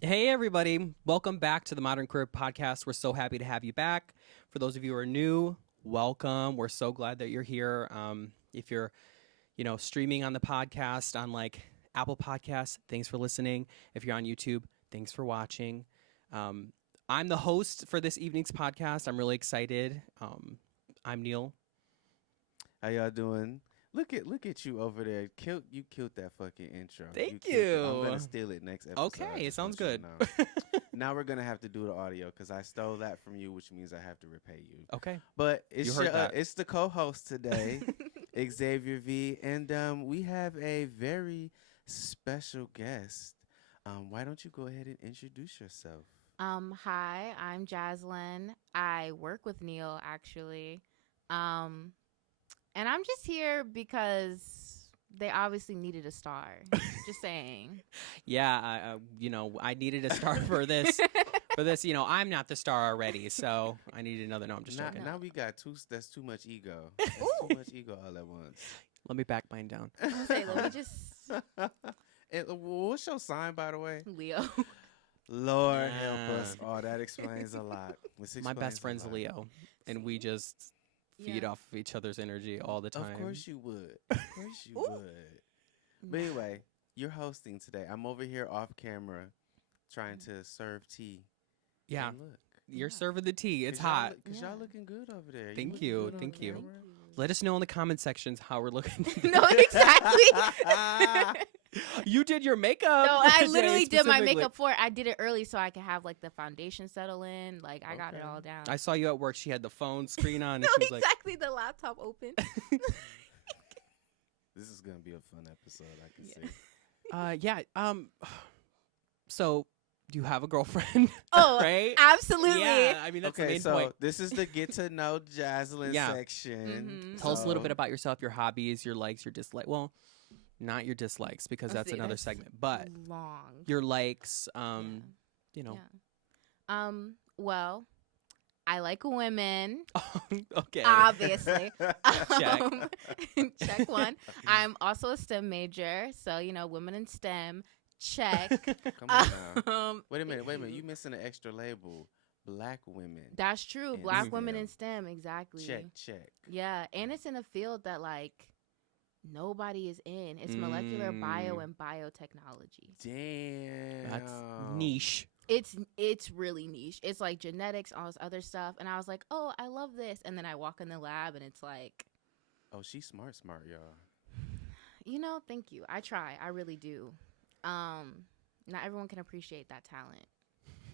Hey, everybody. Welcome back to the Modern Queer Podcast. We're so happy to have you back. For those of you who are new, welcome. We're so glad that you're here. If you're, streaming on the podcast on like Apple Podcasts, thanks for listening. If you're on YouTube, thanks for watching. I'm the host for this evening's podcast. I'm really excited. I'm Neil. How y'all doing? Look at you over there. You killed that fucking intro. Thank killed it. you. I'm gonna steal it next episode. Okay, it sounds good. Now we're gonna have to do the audio because I stole that from you, which means I have to repay you. Okay. But it's You heard that. it's the co-host today, Xzavier V, and we have a very special guest. Why don't you go ahead and introduce yourself? Hi, I'm Jazlynn. I work with Neil actually. And I'm just here because they obviously needed a star. Just saying. Yeah, I needed a star for this. I'm not the star already, so I needed another. No, I'm just joking. Now we got that's too much ego. That's too much ego all at once. Let me back mine down. Let me just. What's your sign, by the way? Leo. Lord help us. Oh, that explains a lot. My best friend's Leo, and we just feed off of each other's energy all the time. Of course you would. Of course you would. But anyway, you're hosting today. I'm over here off camera trying to serve tea. Yeah. And look. You're serving the tea. It's hot. Because y'all looking good over there. Thank you. Thank you. Let us know in the comment sections how we're looking. No, exactly. You did your makeup. No, I literally did my makeup for it. I did it early so I could have like the foundation settle in. Like I got it all down. I saw you at work. She had the phone screen on. No, and she was exactly. The laptop open. This is gonna be a fun episode. I can see. Yeah. So, do you have a girlfriend? Oh, right. Absolutely. Yeah. I mean, that's the Okay, main so point. this is the get to know Jazlynn Yeah. section. Tell us a little bit about yourself, your hobbies, your likes, your dislikes. Well, not your dislikes because that's another segment, but long. your likes. Well, I like women. Okay. Obviously. Check. Check one. I'm also a STEM major, so women in STEM. Check. Come on now. Wait a minute. You missing an extra label. Black women. That's true. in Black women STEM. in STEM, exactly. Check. Yeah, and it's in a field that like nobody is in. It's molecular bio and biotechnology. Damn. That's niche. It's really niche. It's like genetics, all this other stuff. And I was like, oh, I love this. And then I walk in the lab and it's like, oh, she's smart, y'all. Thank you. I try. I really do. Not everyone can appreciate that talent.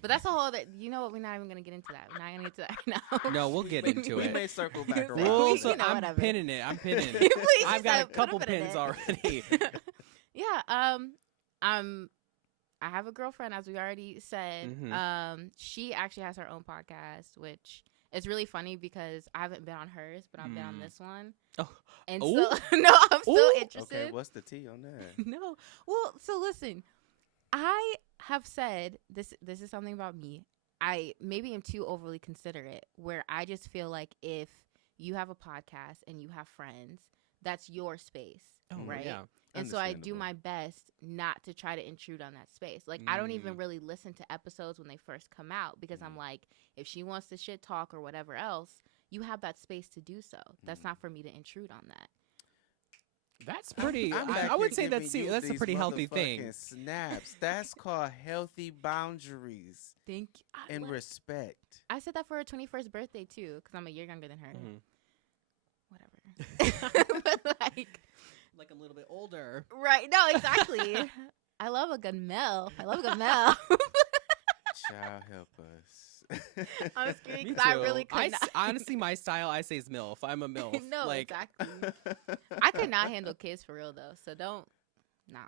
But that's a whole other, you know what? We're not even going to get into that. We're not going to get into that now. No, we'll get into We it. may circle back around. Well, so I'm whatever. pinning it. Please, I've got a couple put it in pins it. already. Yeah. I have a girlfriend, as we already said. Mhm. She actually has her own podcast, which is really funny because I haven't been on hers, but I've been on this one. Oh. And Ooh. so, no, I'm still Ooh. interested. Okay, what's the tea on that? No. Well, so listen, I have said this is something about me. I maybe am too overly considerate, where I just feel like if you have a podcast and you have friends, that's your space, right? Yeah. And so I do Understandable. my best not to try to intrude on that space. Like, I don't even really listen to episodes when they first come out because I'm like, if she wants to shit talk or whatever else, you have that space to do so. That's not for me to intrude on that. That's pretty. I'm back I would here say that's giving you a these pretty healthy thing. motherfucking Snaps. That's called healthy boundaries Thank you. and respect. I said that for her 21st birthday, too, because I'm a year younger than her. Mhm. Whatever. But, Like a little bit older. right. No, exactly. I love a good MILF. Child, help us. I'm scared Me because I too. really could not. Honestly, my style, I say is MILF. I'm a MILF. No, like, exactly. I could not handle kids for real, though. So don't. Nah.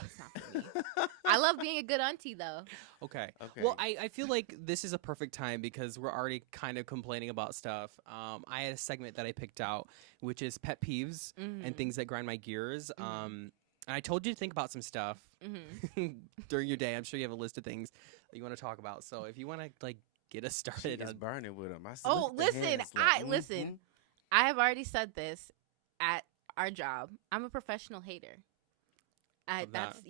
It's not for me. I love being a good auntie, though. Okay. Okay. Well, I feel like this is a perfect time because we're already kind of complaining about stuff. I had a segment that I picked out, which is pet peeves and things that grind my gears. And I told you to think about some stuff during your day. I'm sure you have a list of things that you want to talk about. So if you want to like get us She started, is burning with them. Oh, listen. Listen. I have already said this at our job. I'm a professional hater. Of that. That's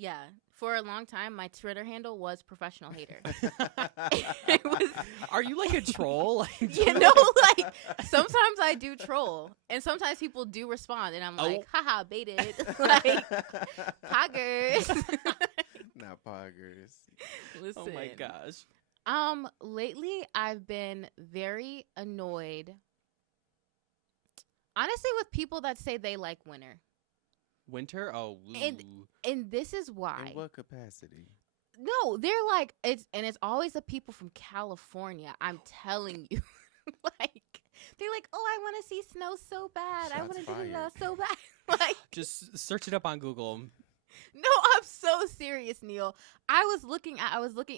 For a long time, my Twitter handle was professional hater. It was, Are you like a troll? you know, like sometimes I do troll, and sometimes people do respond, and I'm like, haha, baited, like poggers. Not poggers. Listen, Oh my gosh. Lately I've been very annoyed, honestly, with people that say they like winter. Winter? Oh, And this is why. In what capacity? No, they're like it's always the people from California. I'm telling you, like they're like, oh, I want to see snow so bad. I Shots want to do fired. that so bad. Like, just search it up on Google. no, I'm so serious, Neil. I was looking,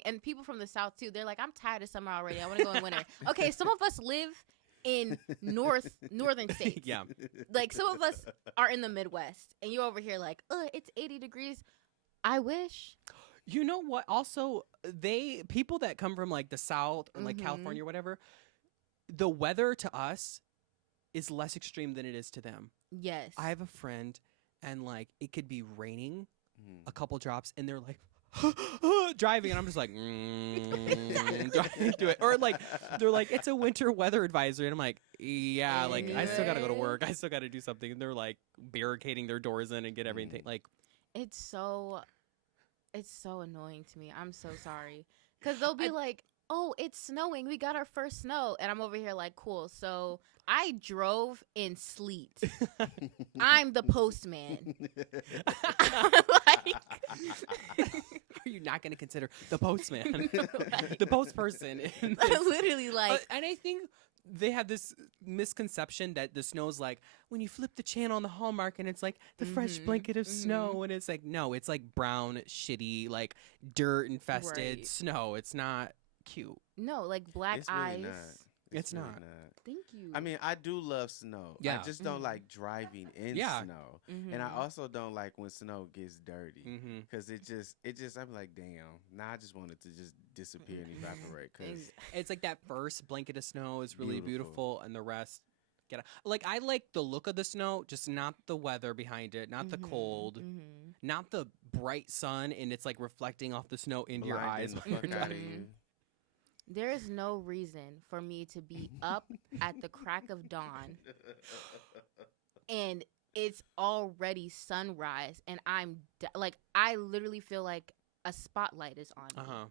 and people from the South too. They're like, I'm tired of summer already. I want to go in winter. Okay, some of us live in northern states. Yeah. Like some of us are in the Midwest, and you're over here like, it's 80 degrees. I wish. You know what? Also, people that come from like the South or like Mhm. California or whatever, the weather to us is less extreme than it is to them. Yes. I have a friend, and like it could be raining, Mhm. a couple drops, and they're like driving, and I'm just like driving through it. Or like they're like, it's a winter weather advisory, and I'm like, yeah, like I still gotta go to work, I still gotta do something, and they're like barricading their doors in and get everything like. It's so annoying to me. I'm so sorry. Because they'll be like, oh, it's snowing. We got our first snow. And I'm over here like, cool. So I drove in sleet. I'm the postman. Like, Are you not going to consider the postman, Like- the post person? literally like, And I think they have this misconception that the snow's like when you flip the channel on the Hallmark and it's like the fresh Mhm, blanket of mhm. snow, and it's like, no, it's like brown, shitty, like dirt infested Right. snow. It's not cute. no, like black It's really eyes. not. It's really not. Thank you. I mean, I do love snow. Yeah. I just don't Mhm. like driving in Yeah. snow. Mhm. And I also don't like when snow gets dirty. Mm-hmm. Because it just, I'm like, damn. Now I just want it to just disappear and evaporate. Because It's like that first blanket of snow is really Beautiful. beautiful, and the rest get out. Like I like the look of the snow, just not the weather behind it, not the Mhm, cold, mhm. not the bright sun, and it's like reflecting off the snow into your eyes. the when you're fuck out of driving. you. There is no reason for me to be up at the crack of dawn and it's already sunrise and like I literally feel like a spotlight is on me. Uh-huh.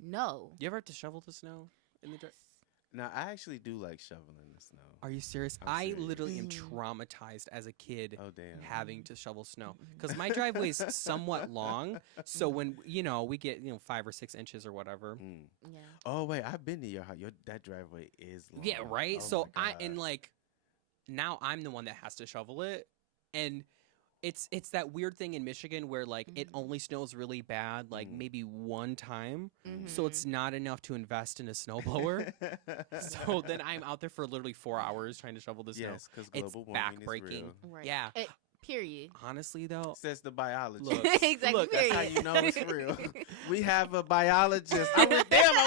No. You ever have to shovel the snow in the Yes. Now, I actually do like shoveling the snow. Are you serious? I'm I serious. literally am Mhm. traumatized as a kid Oh, damn. having to shovel snow Mhm. because my driveway's somewhat long. So when we get 5 or 6 inches or whatever. Mm. Yeah. Oh, wait. I've been to your house. That driveway is long. Yeah, right. Oh, So my God. like now I'm the one that has to shovel it, and it's that weird thing in Michigan where like it Mhm. only snows really bad like Mhm. maybe one time, Mhm. so it's not enough to invest in a snowblower. So then I'm out there for literally 4 hours trying to shovel the snow. Yes, because It's global warming is backbreaking. real. Right. Yeah. Period. Honestly though, Says the biologist. Look, Exactly. look, that's how period. you know it's real. We have a biologist. I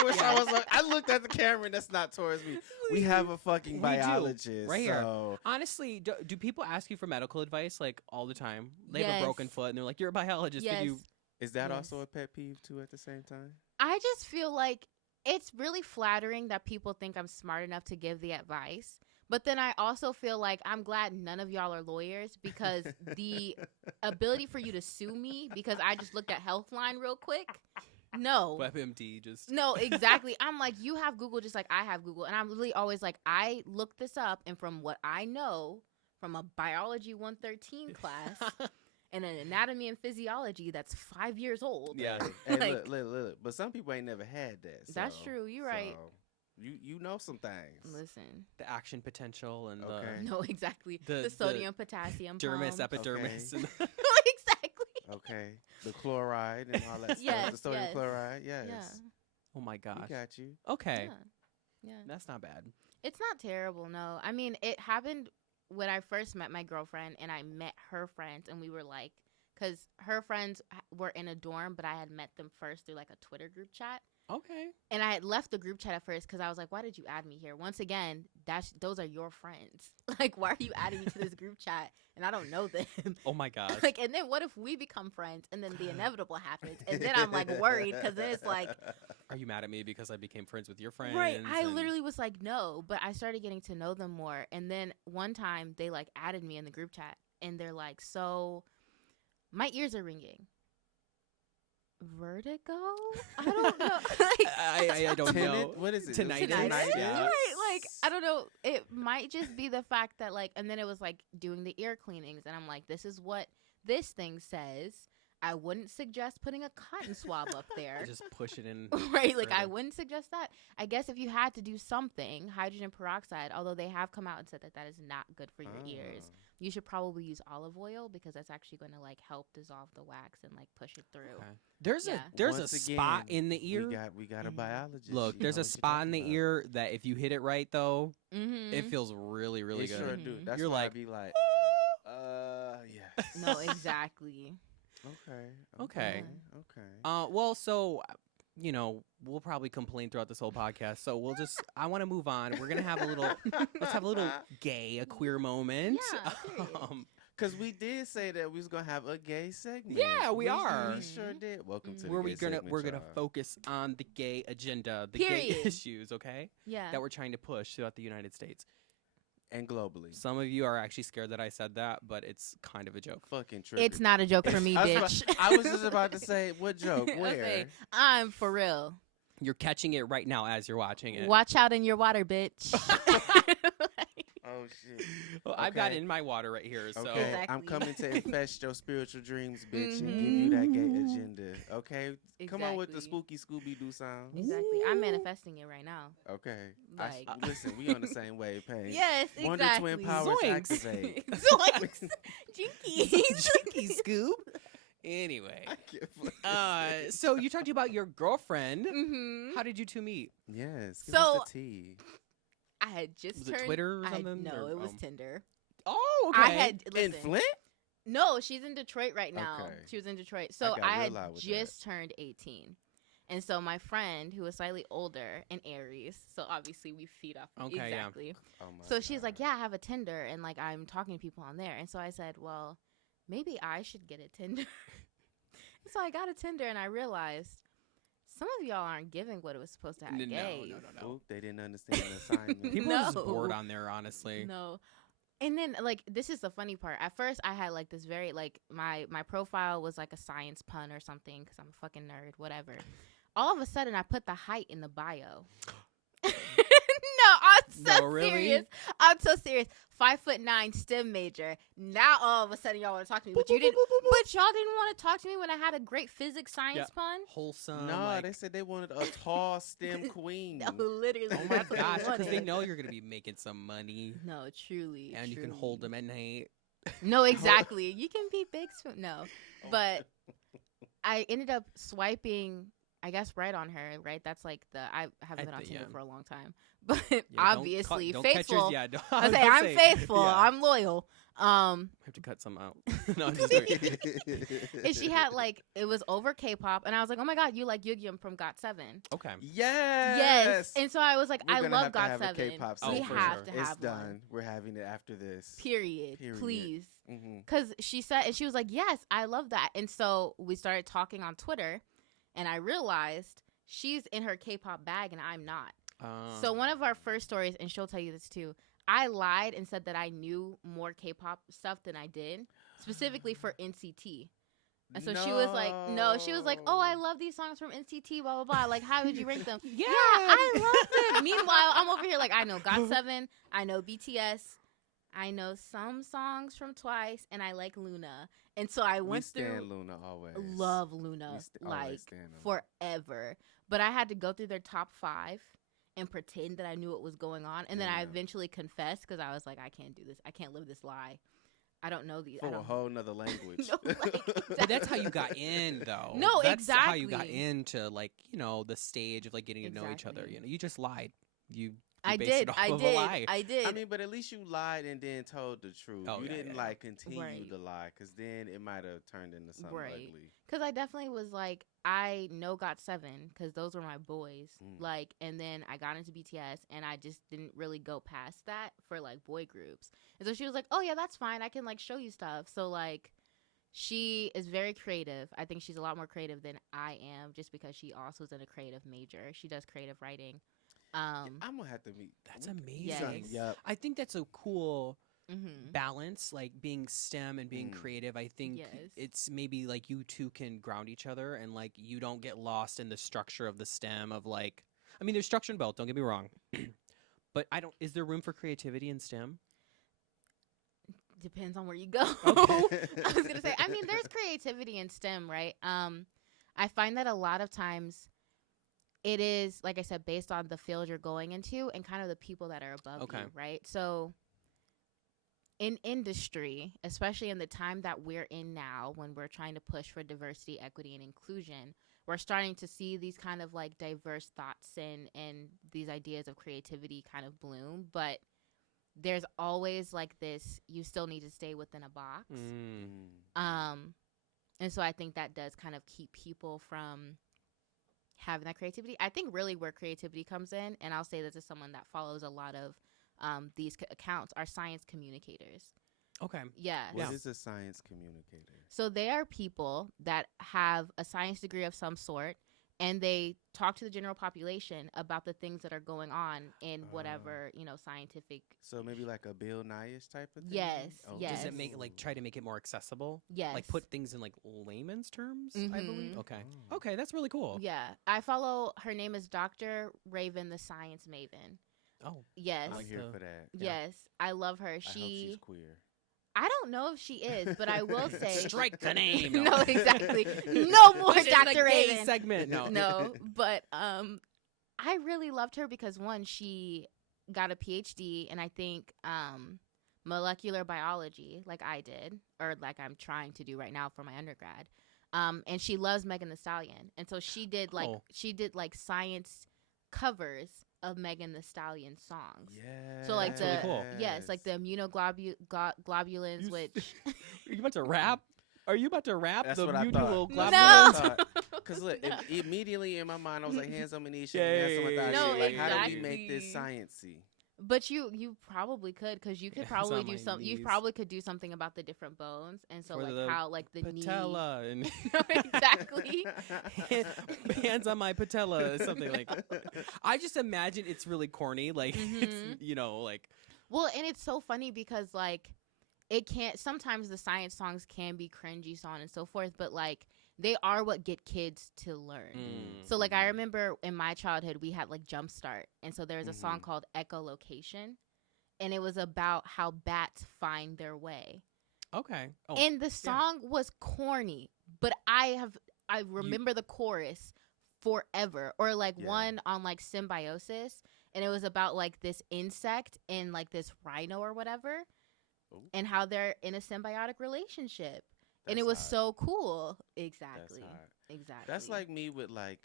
wish I was. I looked at the camera and that's not towards me. We have a fucking We do, biologist. right here. So honestly, do people ask you for medical advice like all the time? They have a Yes. broken foot and they're like, "You're a biologist. Yes. Could you?" is that Yes. also a pet peeve too at the same time? I just feel like it's really flattering that people think I'm smart enough to give the advice. But then I also feel like I'm glad none of y'all are lawyers because the ability for you to sue me because I just looked at Healthline real quick. No. WebMD just. No, exactly. I'm like, you have Google just like I have Google. And I'm literally always like, I looked this up. And from what I know from a biology 113 class and an anatomy and physiology that's 5 years old. Yeah. Hey, Like- look. But some people ain't never had that. That's so- true. You're right. so you know some things. Listen. The action potential and Okay. No, exactly. The- The sodium, potassium. the dermis, pumps. epidermis. Okay. And Exactly. Okay. The chloride and all that Yes, stuff. The sodium yes. chloride. Yes. Yeah. oh my We gosh. got you. Okay, Yeah. Yeah. that's not bad. It's not terrible, no. I mean, it happened when I first met my girlfriend and I met her friends and we were because her friends were in a dorm, but I had met them first through like a Twitter group chat. Okay. And I had left the group chat at first because I was like, why did you add me here? Once again, those are your friends. Like, why are you adding me to this group chat and I don't know them? Oh my gosh. Like, and then what if we become friends and then the inevitable happens? And then I'm like worried because then it's like, are you mad at me because I became friends with your friends? right. I literally was like, no, but I started getting to know them more. And then one time they like added me in the group chat and they're like, so my ears are ringing. Vertigo? I don't know. Like, I don't know. What is it? Tinnitus? Tinnitus? Yeah. Right, like, I don't know. It might just be the fact that, like, and then it was, like, doing the ear cleanings. And I'm like, this is what this thing says. I wouldn't suggest putting a cotton swab up there. Just push it in. Right, like, I wouldn't suggest that. I guess if you had to do something, hydrogen peroxide, although they have come out and said that that is not good for your ears. You should probably use olive oil because that's actually going to like help dissolve the wax and like push it through. Okay. There's Once a spot again, in the ear. We got a biologist. Look, there's a spot in the ear that if you hit it right though, it feels really, really It good. sure do. That's You're why like, I be like, yes. No, exactly. Okay. Okay. Well, so you know, we'll probably complain throughout this whole podcast. So we'll just, I want to move on. We're going to have let's have a little a queer moment. Yeah, Because we did say that we was going to have a gay segment. Yeah, we are. We sure did. Welcome to the Where gay segment, we're gonna y'all. focus on the gay agenda, the Period. gay issues, okay? Yeah. That we're trying to push throughout the United States. And globally. Some of you are actually scared that I said that, but it's kind of a joke. Fucking tripping. It's not a joke for me, bitch. I was just about to say, what joke? Where? Okay, I'm for real. You're catching it right now as you're watching it. Watch out in your water, bitch. Oh, shit. Well, I've got Okay. it in my water right here. So Okay, Exactly. I'm coming to infest your spiritual dreams, bitch, and give you that gay agenda. Okay? Come on with the Exactly. spooky Scooby-Doo sound. Exactly. I'm manifesting it right now. Okay. Like- Listen, we on the same wave, Paige. Yes, exactly. Wonder Twin powers Zoinks. activate. Zoinks. Jinkies. Jinky scoop. Anyway, I can't believe so you talked about your girlfriend. Mm-hmm. How did you two meet? Yes. Give So- us the tea. I had just Was it turned. Twitter or I had- something, no, or, it was um, Tinder. Oh, okay. I had In listen. Flint? No, she's in Detroit right now. Okay. She was in Detroit. So got I real had loud with just turned 18. And so my friend, who was slightly older, in Aries, so obviously we feed off Okay, yeah. exactly. Oh my So she's like, God. yeah, I have a Tinder, and like I'm talking to people on there. And so I said, well, maybe I should get a Tinder. So I got a Tinder, and I realized some of y'all aren't giving what it was supposed to have. No. Oop, they didn't understand the assignment. People are just No. bored on there, honestly. No. And then like this is the funny part. At first I had like this very like my profile was like a science pun or something because I'm a fucking nerd, whatever. All of a sudden I put the height in the bio. No, I'm so No, really? serious. I'm so serious. 5'9" STEM major. Now all of a sudden y'all want to talk to me, but you didn't. But y'all didn't want to talk to me when I had a great physics science pun. Wholesome. No, like, they said they wanted a tall STEM queen. No, literally. oh my that's what gosh, because they wanted. know you're gonna be making some money, No, truly. and you can hold them at night. No, exactly. You can be big spoon. No, Oh. but I ended up swiping, I guess, right on her. Right, that's like I haven't been on Tinder for a long time, but Yeah, obviously don't catch faithful. yours, yeah, don't, I say don't I'm say- faithful. yeah. I'm loyal. I have to cut some out. No, I'm just joking. And she had like it was over K-pop, and I was like, oh my god, you like Yugyeom from GOT7? Okay. Yes. And so I was like, We're I gonna love have to have a GOT7. K-pop Oh, We for have sure. to It's have done. one. We're having it after this. Period. Period. Please. Mm-hmm. Because she said, and she was like, yes, I love that. And so we started talking on Twitter, and I realized she's in her K-pop bag and I'm not. So one of our first stories, and she'll tell you this too, I lied and said that I knew more K-pop stuff than I did, specifically for NCT. And so she was like, no, she was like, oh, I love these songs from NCT, blah, blah, blah. Like, how would you rank them? Yeah, I love them. Meanwhile, I'm over here like, I know GOT7, I know BTS, I know some songs from Twice, and I like Luna. And so I We went stand through, Luna always. love Luna, Always like, stand 'em. forever. But I had to go through their top 5 and pretend that I knew what was going on. And then I Yeah. eventually confessed because I was like, I can't do this. I can't live this lie. I don't know these. I For a don't whole nother language. No, like, But that's how you got in, though. No, that's how you got exactly. into, like, you know, the stage of like getting to know each other. Exactly. You know, you just lied. You You I based did. it off I of a did. lie. I did. I mean, but at least you lied and then told the truth. Oh, You yeah, didn't yeah, like continue Right. to lie, because then it might have turned into something Right. ugly. Because I definitely was like, I know got 7 because those were my boys. Mm. Like, and then I got into BTS and I just didn't really go past that for like boy groups. And so she was like, oh yeah, that's fine. I can like show you stuff. So like, she is very creative. I think she's a lot more creative than I am, just because she also is in a creative major. She does creative writing. I'm gonna have to meet. That's we- amazing. Yes. Yup. I think that's a cool Mm-hmm. balance, like being STEM and being Mm. creative. I think Yes. it's maybe like you two can ground each other, and like you don't get lost in the structure of the STEM of like, I mean, there's structure in both, don't get me wrong. But is there room for creativity in STEM? Depends on where you go. Okay. I was gonna say, I mean, there's creativity in STEM, right? I find that a lot of times it is, like I said, based on the field you're going into and kind of the people that are above Okay. you, right? So in industry, especially in the time that we're in now, when we're trying to push for diversity, equity, and inclusion, we're starting to see these kind of like diverse thoughts and these ideas of creativity kind of bloom. But there's always like this, you still need to stay within a box. And so I think that does kind of keep people from having that creativity. I think really where creativity comes in, and I'll say this as someone that follows a lot of these accounts, are science communicators. Okay. Yeah. What is a science communicator? So they are people that have a science degree of some sort, and they talk to the general population about the things that are going on in whatever, scientific. So maybe like a Bill Nye-ish type of thing? Yes, Does yes. it make try to make it more accessible? Yes. Like put things in like layman's terms, I believe. Mhm. Okay. Oh. Okay, that's really cool. Yeah. I follow, her name is Dr. Raven, the Science Maven. Oh. Yes. I'm here for that. Yes. I love her. I hope she's queer. I don't know if she is, but I will say. Strike the name. No, exactly. No more This is the Dr. gay Raven. segment. No. No, but I really loved her because, one, she got a PhD in, I think, molecular biology, like I did, or like I'm trying to do right now for my undergrad. And she loves Megan Thee Stallion, and so she did like science covers of Megan Thee Stallion songs. Yeah. So like That's really cool. Yes, like the immunoglobulins, which Are you about to rap? Are you about to rap That's the what I mutual thought. globulins? Because look, No. immediately in my mind, I was like, hands on my knees, Yeah, shaking hands on my thighs. No, Like, how do we make this exactly. sciencey? But you probably could, because you could Hands probably on do my some. You knees. probably could do something about the different bones, and so For like the how like the Patella and knee. Exactly. hands on my patella, something like. I just imagine it's really corny, like it's like Well, and it's so funny because like it can't. Sometimes the science songs can be cringy, so on and so forth. But like they are what get kids to learn. So like I remember in my childhood we had like Jumpstart, and so there was a song called Echolocation, and it was about how bats find their way. okay. Oh, And the song was corny, but I remember the chorus forever. Or like one on like symbiosis, and it was about like this insect and like this rhino or whatever, Ooh. and how they're in a symbiotic relationship. And That's it was hot. so cool. That's Exactly. hot. Exactly. That's like me with like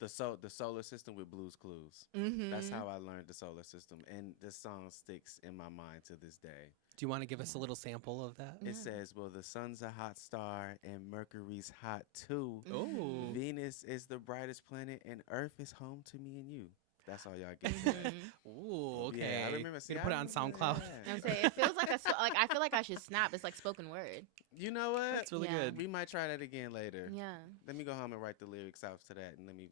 the solar system with Blue's Clues. Mm-hmm. That's how I learned the solar system, and this song sticks in my mind to this day. do you want to give us a little sample of that? Yeah. It says, "Well, the sun's a hot star, and Mercury's hot too. Oh. Venus is the brightest planet, and Earth is home to me and you." That's all y'all get. Mhm. Ooh, okay. Yeah, I remember. Gonna put it on SoundCloud. I'm saying it feels like like I feel like I should snap. It's like spoken word. You know what? That's really Yeah. good. We might try that again later. Yeah. Let me go home and write the lyrics out to that, and let me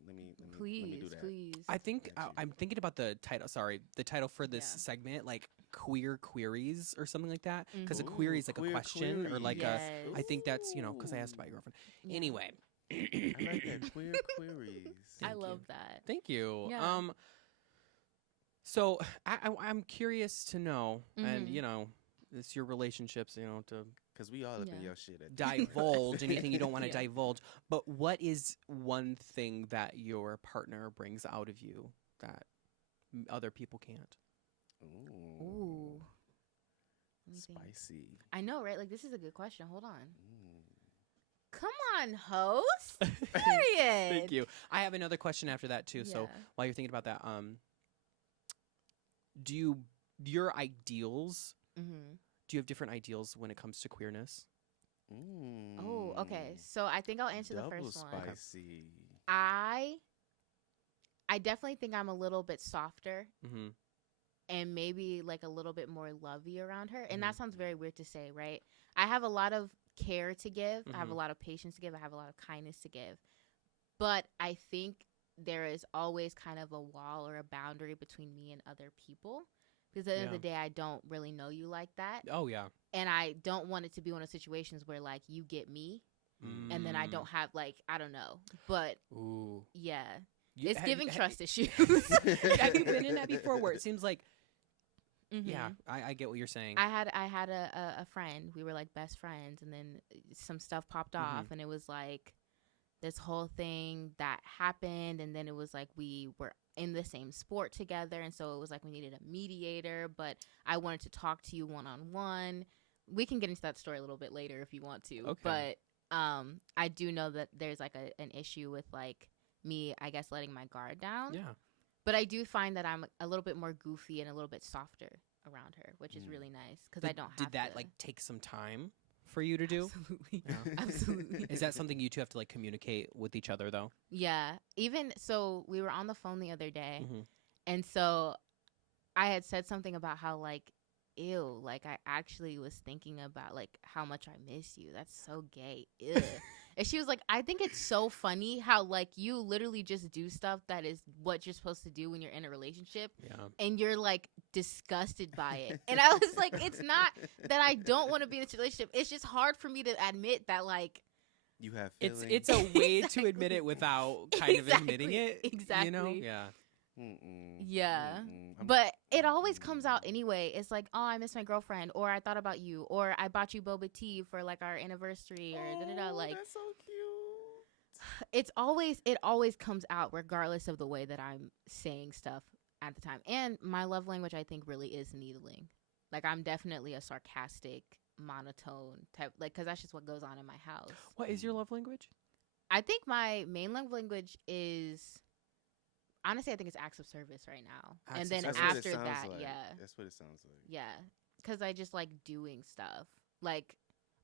Please, do that. please. I think Got you. I'm thinking about the title. Sorry, the title for this Yeah. segment, like queer queries or something like that. Because Mhm. a query is like Queer a question or like Yes. I think that's because I asked about your girlfriend. Yeah. Anyway, I like that. Queer queries. I Thank you. love that. Thank you. Yeah. So I'm curious to know, and Mhm. it's your relationships, to Because we all up in Yeah. your shit. At divulge anything you don't want to Yeah. divulge. But what is one thing that your partner brings out of you that other people can't? Ooh. Ooh. Let me think. Spicy. I know, right? Like this is a good question. Hold on. Mm. Come on, host. Period. Thank you. I have another question after that too. So Yeah. while you're thinking about that, your ideals, Mm-hmm. do you have different ideals when it comes to queerness? Oh, okay. So I think I'll answer the Double first one. spicy. I definitely think I'm a little bit softer Mm-hmm. and maybe like a little bit more lovey around her. And Mhm. that sounds very weird to say, right? I have a lot of care to give. I have a Mhm. lot of patience to give. I have a lot of kindness to give. But I think there is always kind of a wall or a boundary between me and other people. Because at the end of Yeah. the day, I don't really know you like that. Oh yeah. And I don't want it to be one of those situations where like you get me and then I don't have like, I don't know. But Ooh. yeah, You- it's have giving you- have trust issues. Have you been in that before where it seems like Mhm. yeah, I get what you're saying. I had a friend. We were like best friends, and then some stuff popped off, and it was like this whole thing that happened, and then it was like we were in the same sport together, and so it was like we needed a mediator. But I wanted to talk to you one on one. We can get into that story a little bit later if you want to. Okay. But I do know that there's like an issue with like me, I guess, letting my guard down. Yeah. But I do find that I'm a little bit more goofy and a little bit softer around her, which is really nice because I don't have Did that to. like take some time for you to do? Absolutely. Yeah. Absolutely. Is that something you two have to like communicate with each other though? Yeah. Even so, we were on the phone the other day, Mm-hmm. and so I had said something about how like, ew, like I actually was thinking about like how much I miss you. That's so gay. Ew. And she was like, I think it's so funny how like you literally just do stuff that is what you're supposed to do when you're in a relationship, Yeah. and you're like disgusted by it. And I was like, it's not that I don't want to be in this relationship. It's just hard for me to admit that like You have feelings. It's a way Exactly. to admit it without kind of admitting it. Exactly. You know? Yeah. Yeah. But it always comes out anyway. It's like, oh, I miss my girlfriend, or I thought about you, or I bought you boba tea for like our anniversary, or da da da. Like, that's so cute. it always comes out regardless of the way that I'm saying stuff at the time. And my love language, I think, really is needling. Like, I'm definitely a sarcastic, monotone type, like, because that's just what goes on in my house. What is your love language? I think my main love language is, honestly, I think it's acts of service right now. And then That's what it after sounds that, like. yeah. That's what it sounds like. Yeah, because I just like doing stuff. Like,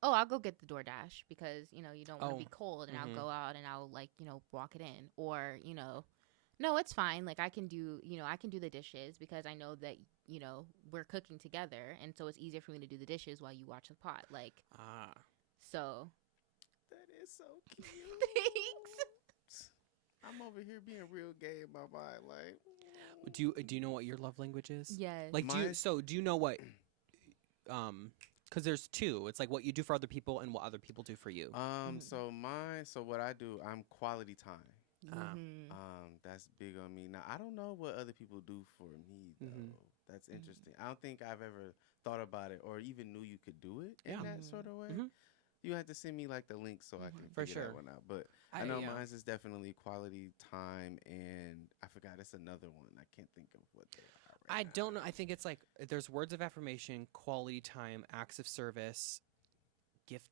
oh, I'll go get the DoorDash because, you don't want to be cold, and I'll go out and I'll like, walk it in. Or, no, it's fine. Like I can do the dishes because I know that, we're cooking together. And so it's easier for me to do the dishes while you watch the pot. Like, so. That is so cute. Thanks. I'm over here being real gay in my mind. Like, Do you know what your love language is? Yes. Like do you know what because there's two. It's like what you do for other people and what other people do for you. So what I do, I'm quality time. Mhm. That's big on me. Now I don't know what other people do for me though. That's interesting. I don't think I've ever thought about it or even knew you could do it in that sort of way. You have to send me like the link so I can For figure sure. that one out. But I know mine's is definitely quality time, and I forgot it's another one. I can't think of what they are. I don't know. I think it's like there's words of affirmation, quality time, acts of service, gift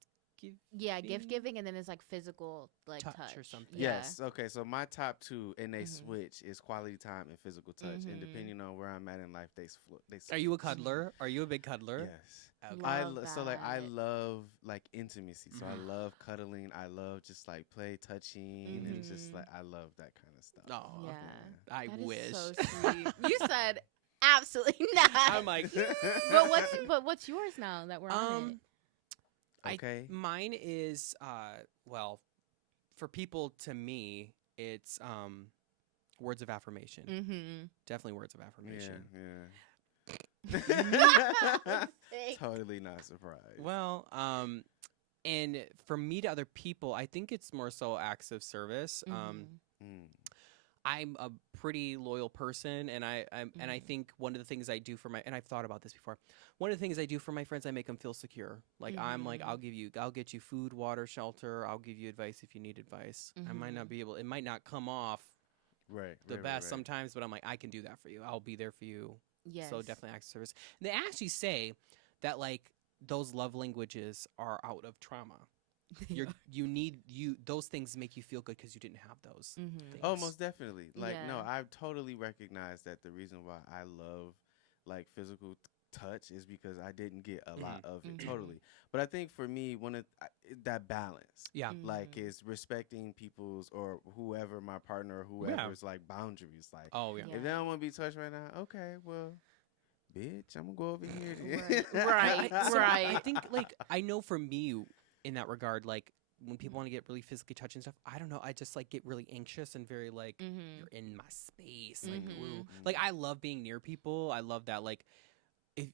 giving, and then it's like physical, like touch or something. Yeah. Yes. Okay. So my top two, and they switch, is quality time and physical touch. And depending on where I'm at in life, they switch. Are you a cuddler? Are you a big cuddler? Yes. Okay. I Love love like intimacy. So I love cuddling. I love just like play touching and just like I love that kind of stuff. Oh, Yeah. I That is wish. so sweet. You said absolutely not. I'm like, but what's yours now that we're on it? Okay. Mine is well, for people to me, it's words of affirmation. Mm-hmm. Definitely words of affirmation. Yeah. Totally not surprised. Well, and for me to other people, I think it's more so acts of service. I'm a pretty loyal person, and and I think one of the things I do for and I've thought about this before. One of the things I do for my friends, I make them feel secure. Like I'm like, I'll get you food, water, shelter. I'll give you advice if you need advice. I might not be able. It might not come off the best sometimes, but I'm like, I can do that for you. I'll be there for you. Yes. So definitely acts of service. And they actually say that like those love languages are out of trauma. Those things make you feel good because you didn't have those things. Oh, most definitely. Like, no, Yeah. I totally recognize that the reason why I love like physical touch is because I didn't get a lot of it totally. But I think for me, that balance, like is respecting people's or whoever my partner or whoever's like boundaries. Like, if they don't want to be touched right now, okay, well, bitch, I'm gonna go over here. Right. I think like I know for me in that regard, like when people want to get really physically touched and stuff, I don't know. I just like get really anxious and very like you're in my space, like ooh. Like I love being near people. I love that. Like if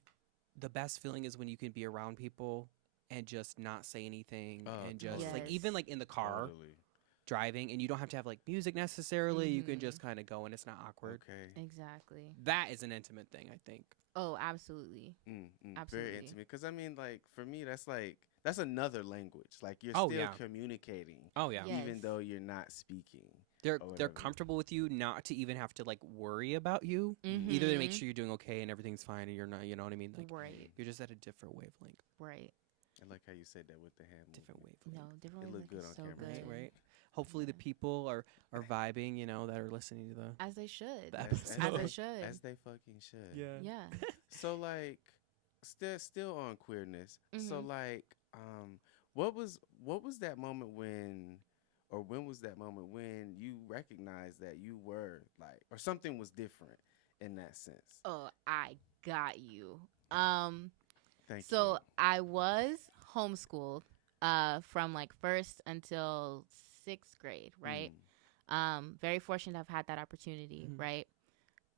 the best feeling is when you can be around people and just not say anything and just like even like in the car driving and you don't have to have like music necessarily. You can just kind of go and it's not awkward. Okay. Exactly. That is an intimate thing, I think. Oh, absolutely. Absolutely. Very intimate. Because I mean, like for me, that's another language. Like you're still communicating. Oh yeah. Even though you're not speaking. They're comfortable with you not to even have to like worry about you. Either to make sure you're doing okay and everything's fine and you're not, you know what I mean? Like you're just at a different wavelength. Right. I like how you said that with the hand. Different wavelength. No, different wavelength. It looked good on so camera. good. Right. Hopefully the people are vibing, you know, that are listening to the as they should. As they should. As they fucking should. Yeah. So like still on queerness. So like what was that moment when was that moment when you recognized that you were like or something was different in that sense? Oh, I got you. Thank you. So I was homeschooled from like first until 6th grade, right? Very fortunate to have had that opportunity, right?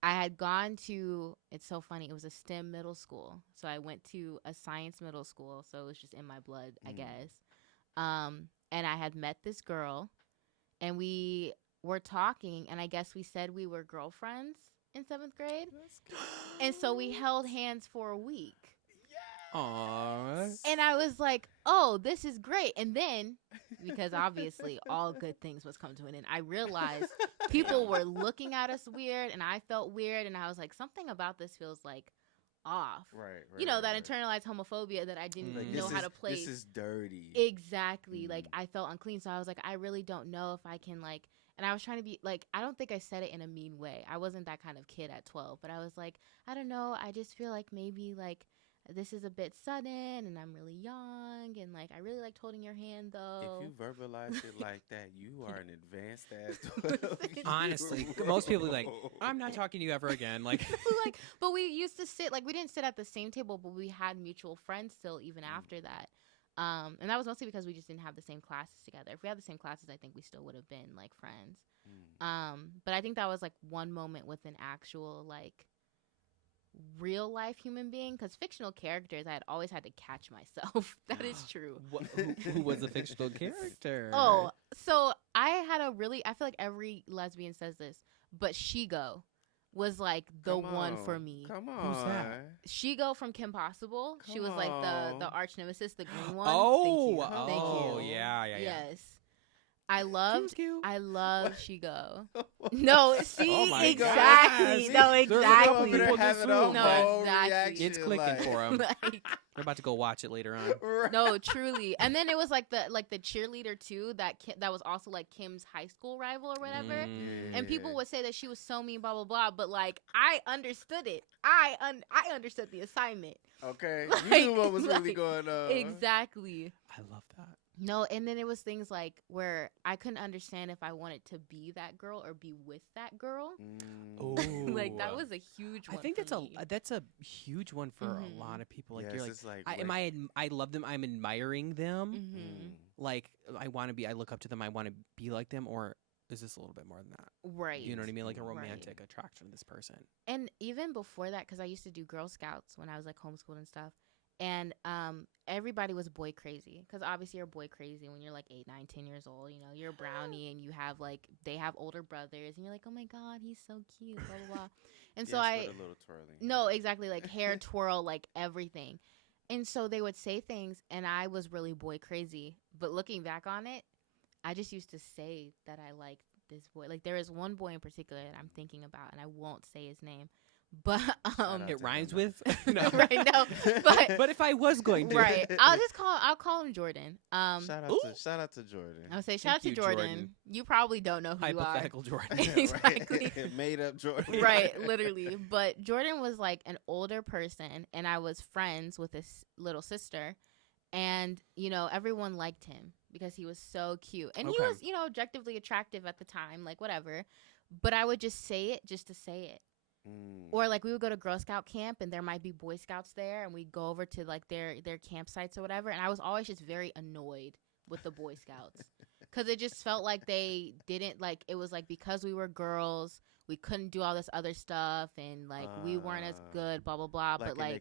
I had gone to, it's so funny, it was a STEM middle school. So I went to a science middle school, so it was just in my blood, I guess. And I had met this girl, and we were talking, and I guess we said we were girlfriends in 7th grade. And so we held hands for a week. Aww. And I was like, oh, this is great. And then, because obviously all good things must come to an end, I realized people were looking at us weird, and I felt weird, and I was like, something about this feels like off. Right. You know, that internalized homophobia that I didn't know how to place. This is dirty. Exactly. Like, I felt unclean. So I was like, I really don't know if I can, like, and I was trying to be, like, I don't think I said it in a mean way. I wasn't that kind of kid at 12. But I was like, I don't know. I just feel like maybe, like, this is a bit sudden, and I'm really young, and, like, I really liked holding your hand, though. If you verbalize it like that, you are an advanced ass 12. Honestly, most people are like, I'm not talking to you ever again. Like, but we used to sit, like, we didn't sit at the same table, but we had mutual friends still even after that. And that was mostly because we just didn't have the same classes together. If we had the same classes, I think we still would have been, like, friends. But I think that was, like, one moment with an actual, like, real life human being, because fictional characters I had always had to catch myself. That is true. Who was a fictional character? Oh, so I had a really, I feel like every lesbian says this, but Shigo was like the one for me. Come on. Who's that? Shigo from Kim Possible. She was like the arch nemesis, the green one. Thank you. Yeah. Yes. I loved Shigo. Oh No, see, my exactly. gosh. No, exactly. People having just a No, whole exactly. reaction, It's clicking like, for them. Like, They're about to go watch it later on. no, truly. And then it was like the cheerleader too that was also like Kim's high school rival or whatever. And people would say that she was so mean, blah blah blah. But like I understood it. I understood the assignment. Okay, Like, you knew what was really going on. Exactly. I love that. No, and then it was things like where I couldn't understand if I wanted to be that girl or be with that girl. Like that was a huge one. I think for me. that's a huge one for a lot of people. Like you're like, like I love them. I'm admiring them. Mm-hmm. Like I look up to them. I want to be like them. Or is this a little bit more than that? Right. You know what I mean? Like a romantic attraction to this person. And even before that, because I used to do Girl Scouts when I was like homeschooled and stuff. And everybody was boy crazy, because obviously you're boy crazy when you're like 8, 9, 10 years old. You know, you're a brownie and you have like, they have older brothers and you're like, oh my God, he's so cute, blah, blah, blah. And so a little twirling. No, exactly, like hair twirl, like everything. And so they would say things and I was really boy crazy. But looking back on it, I just used to say that I liked this boy. Like there is one boy in particular that I'm thinking about, and I won't say his name. But It rhymes with no. right, no, but if I was going to, right, I'll call him Jordan. Shout out to Jordan. I'll say shout out to you, Jordan. You probably don't know who you are. Hypothetical Jordan. Exactly. Made up Jordan. Right, literally. But Jordan was like an older person, and I was friends with his little sister, and everyone liked him because he was so cute, and he was objectively attractive at the time, like whatever. But I would just say it just to say it. Or like we would go to Girl Scout camp and there might be Boy Scouts there and we'd go over to like their campsites or whatever, and I was always just very annoyed with the Boy Scouts because it just felt like they didn't like it was like because we were girls we couldn't do all this other stuff and like we weren't as good, blah blah blah. Like but like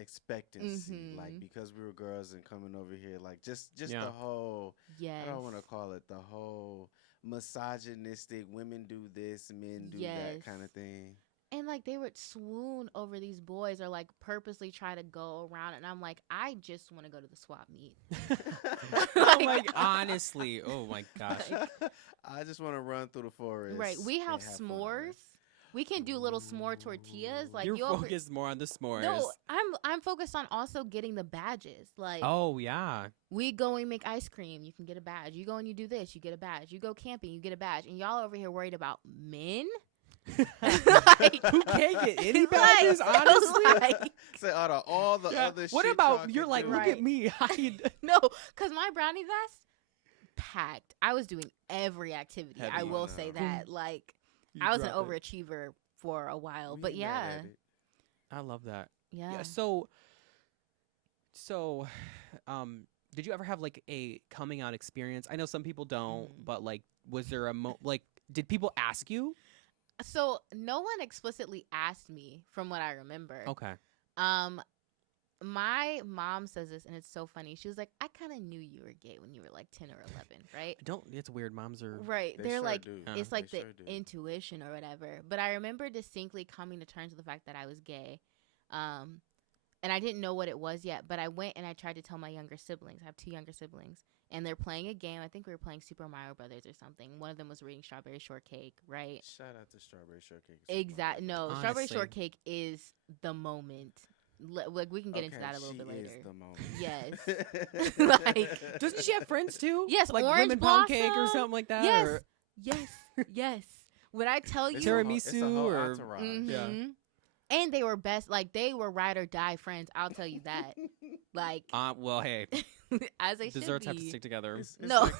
expectancy, like because we were girls and coming over here, like just the whole I don't want to call it the whole misogynistic women do this, men do that kind of thing. And like they would swoon over these boys or like purposely try to go around, and I'm like, I just want to go to the swap meet. Honestly, oh my gosh, I just want to run through the forest. Right, we have s'mores. We can do little s'more tortillas. Like you're focused more on the s'mores. No, I'm focused on also getting the badges. Like, oh yeah, we go and make ice cream. You can get a badge. You go and you do this. You get a badge. You go camping. You get a badge. And y'all over here worried about men. Like, who can't get any badges? Honestly, say all the other. What shit about you're like, look at me. No, because my brownie vest packed. I was doing every activity. I will say that. Like. I was an overachiever for a while, but yeah. I love that. Yeah. So, did you ever have like a coming out experience? I know some people don't, but like, was there a did people ask you? So no one explicitly asked me, from what I remember. Okay. My mom says this, and it's so funny. She was like, I kind of knew you were gay when you were like 10 or 11, right? It's weird. Moms are. Right. They're sure like, do. it's like they the sure intuition or whatever. But I remember distinctly coming to terms with the fact that I was gay. And I didn't know what it was yet, but I went and I tried to tell my younger siblings. I have 2 younger siblings. And they're playing a game. I think we were playing Super Mario Brothers or something. One of them was reading Strawberry Shortcake, right? Shout out to Strawberry Shortcake. Exactly. No, honestly. Strawberry Shortcake is the moment. Like we can get into that a little bit later. Is the moment. Yes. Like, doesn't she have friends too? Yes, like Orange Lemon Blossom. Pound Cake or something like that. Yes. Or? Yes. When I tell you, Tiramisu or yeah. And they were they were ride or die friends. I'll tell you that. Like, well, hey, as they desserts should have be. to stick together. It's Truly.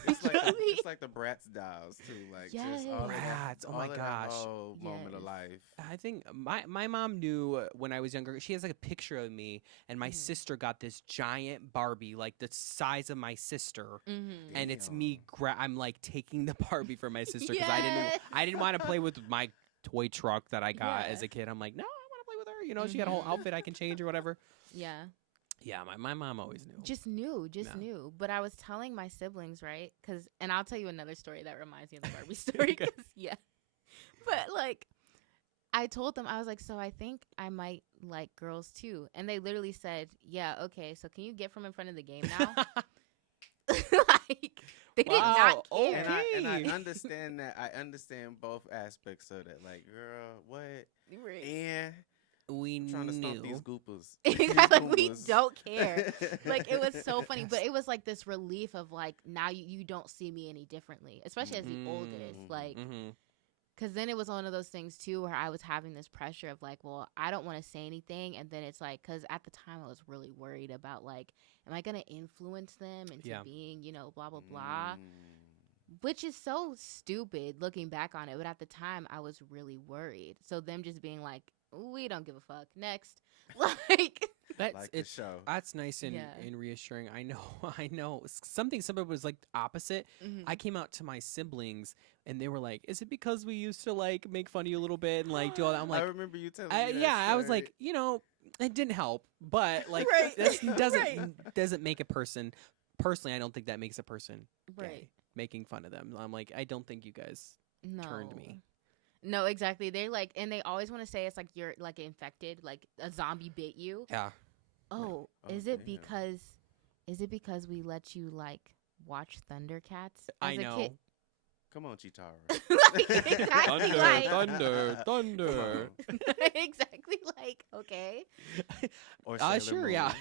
like the Bratz dolls too. Like Yes. just all Bratz, oh my of that gosh. whole moment of life. I think my mom knew when I was younger. She has like a picture of me, and my sister got this giant Barbie, like the size of my sister, and it's me. I'm like taking the Barbie for my sister because I didn't want to play with my toy truck that I got as a kid. I'm like, no, I want to play with her. You know, she had a whole outfit I can change or whatever. Yeah. Yeah, my mom always knew. Just knew. But I was telling my siblings, right? And I'll tell you another story that reminds me of the Barbie story. Yeah. But like, I told them, I was like, so I think I might like girls too. And they literally said, yeah, okay, so can you get from in front of the game now? Like, they did not care. And I understand that. I understand both aspects of that. Like, girl, what? Right. And we trying to knew. stomp these goopers. Like, we don't care. Like, it was so funny. But it was like this relief of like, now you don't see me any differently. Especially as the oldest. Like, because then it was one of those things too where I was having this pressure of like, well, I don't want to say anything. And then it's like, because at the time I was really worried about like, am I going to influence them into being, blah, blah, blah. Which is so stupid looking back on it. But at the time I was really worried. So them just being like, we don't give a fuck. Next. Like, that's nice and reassuring. I know. Something was like opposite. I came out to my siblings and they were like, is it because we used to like make fun of you a little bit and like do all that? I'm like, I remember you telling me that I was like, it didn't help, but like this doesn't make a person. Personally, I don't think that makes a person gay, making fun of them. I'm like, I don't think you guys turned me. No, exactly. They like, and they always want to say it's like you're like infected, like a zombie bit you. Yeah. Oh, is it because we let you like watch Thundercats as I a know. kid? Come on, Chitara. Exactly Thunder. exactly like, okay. Or Sailor Sure, Moon. yeah.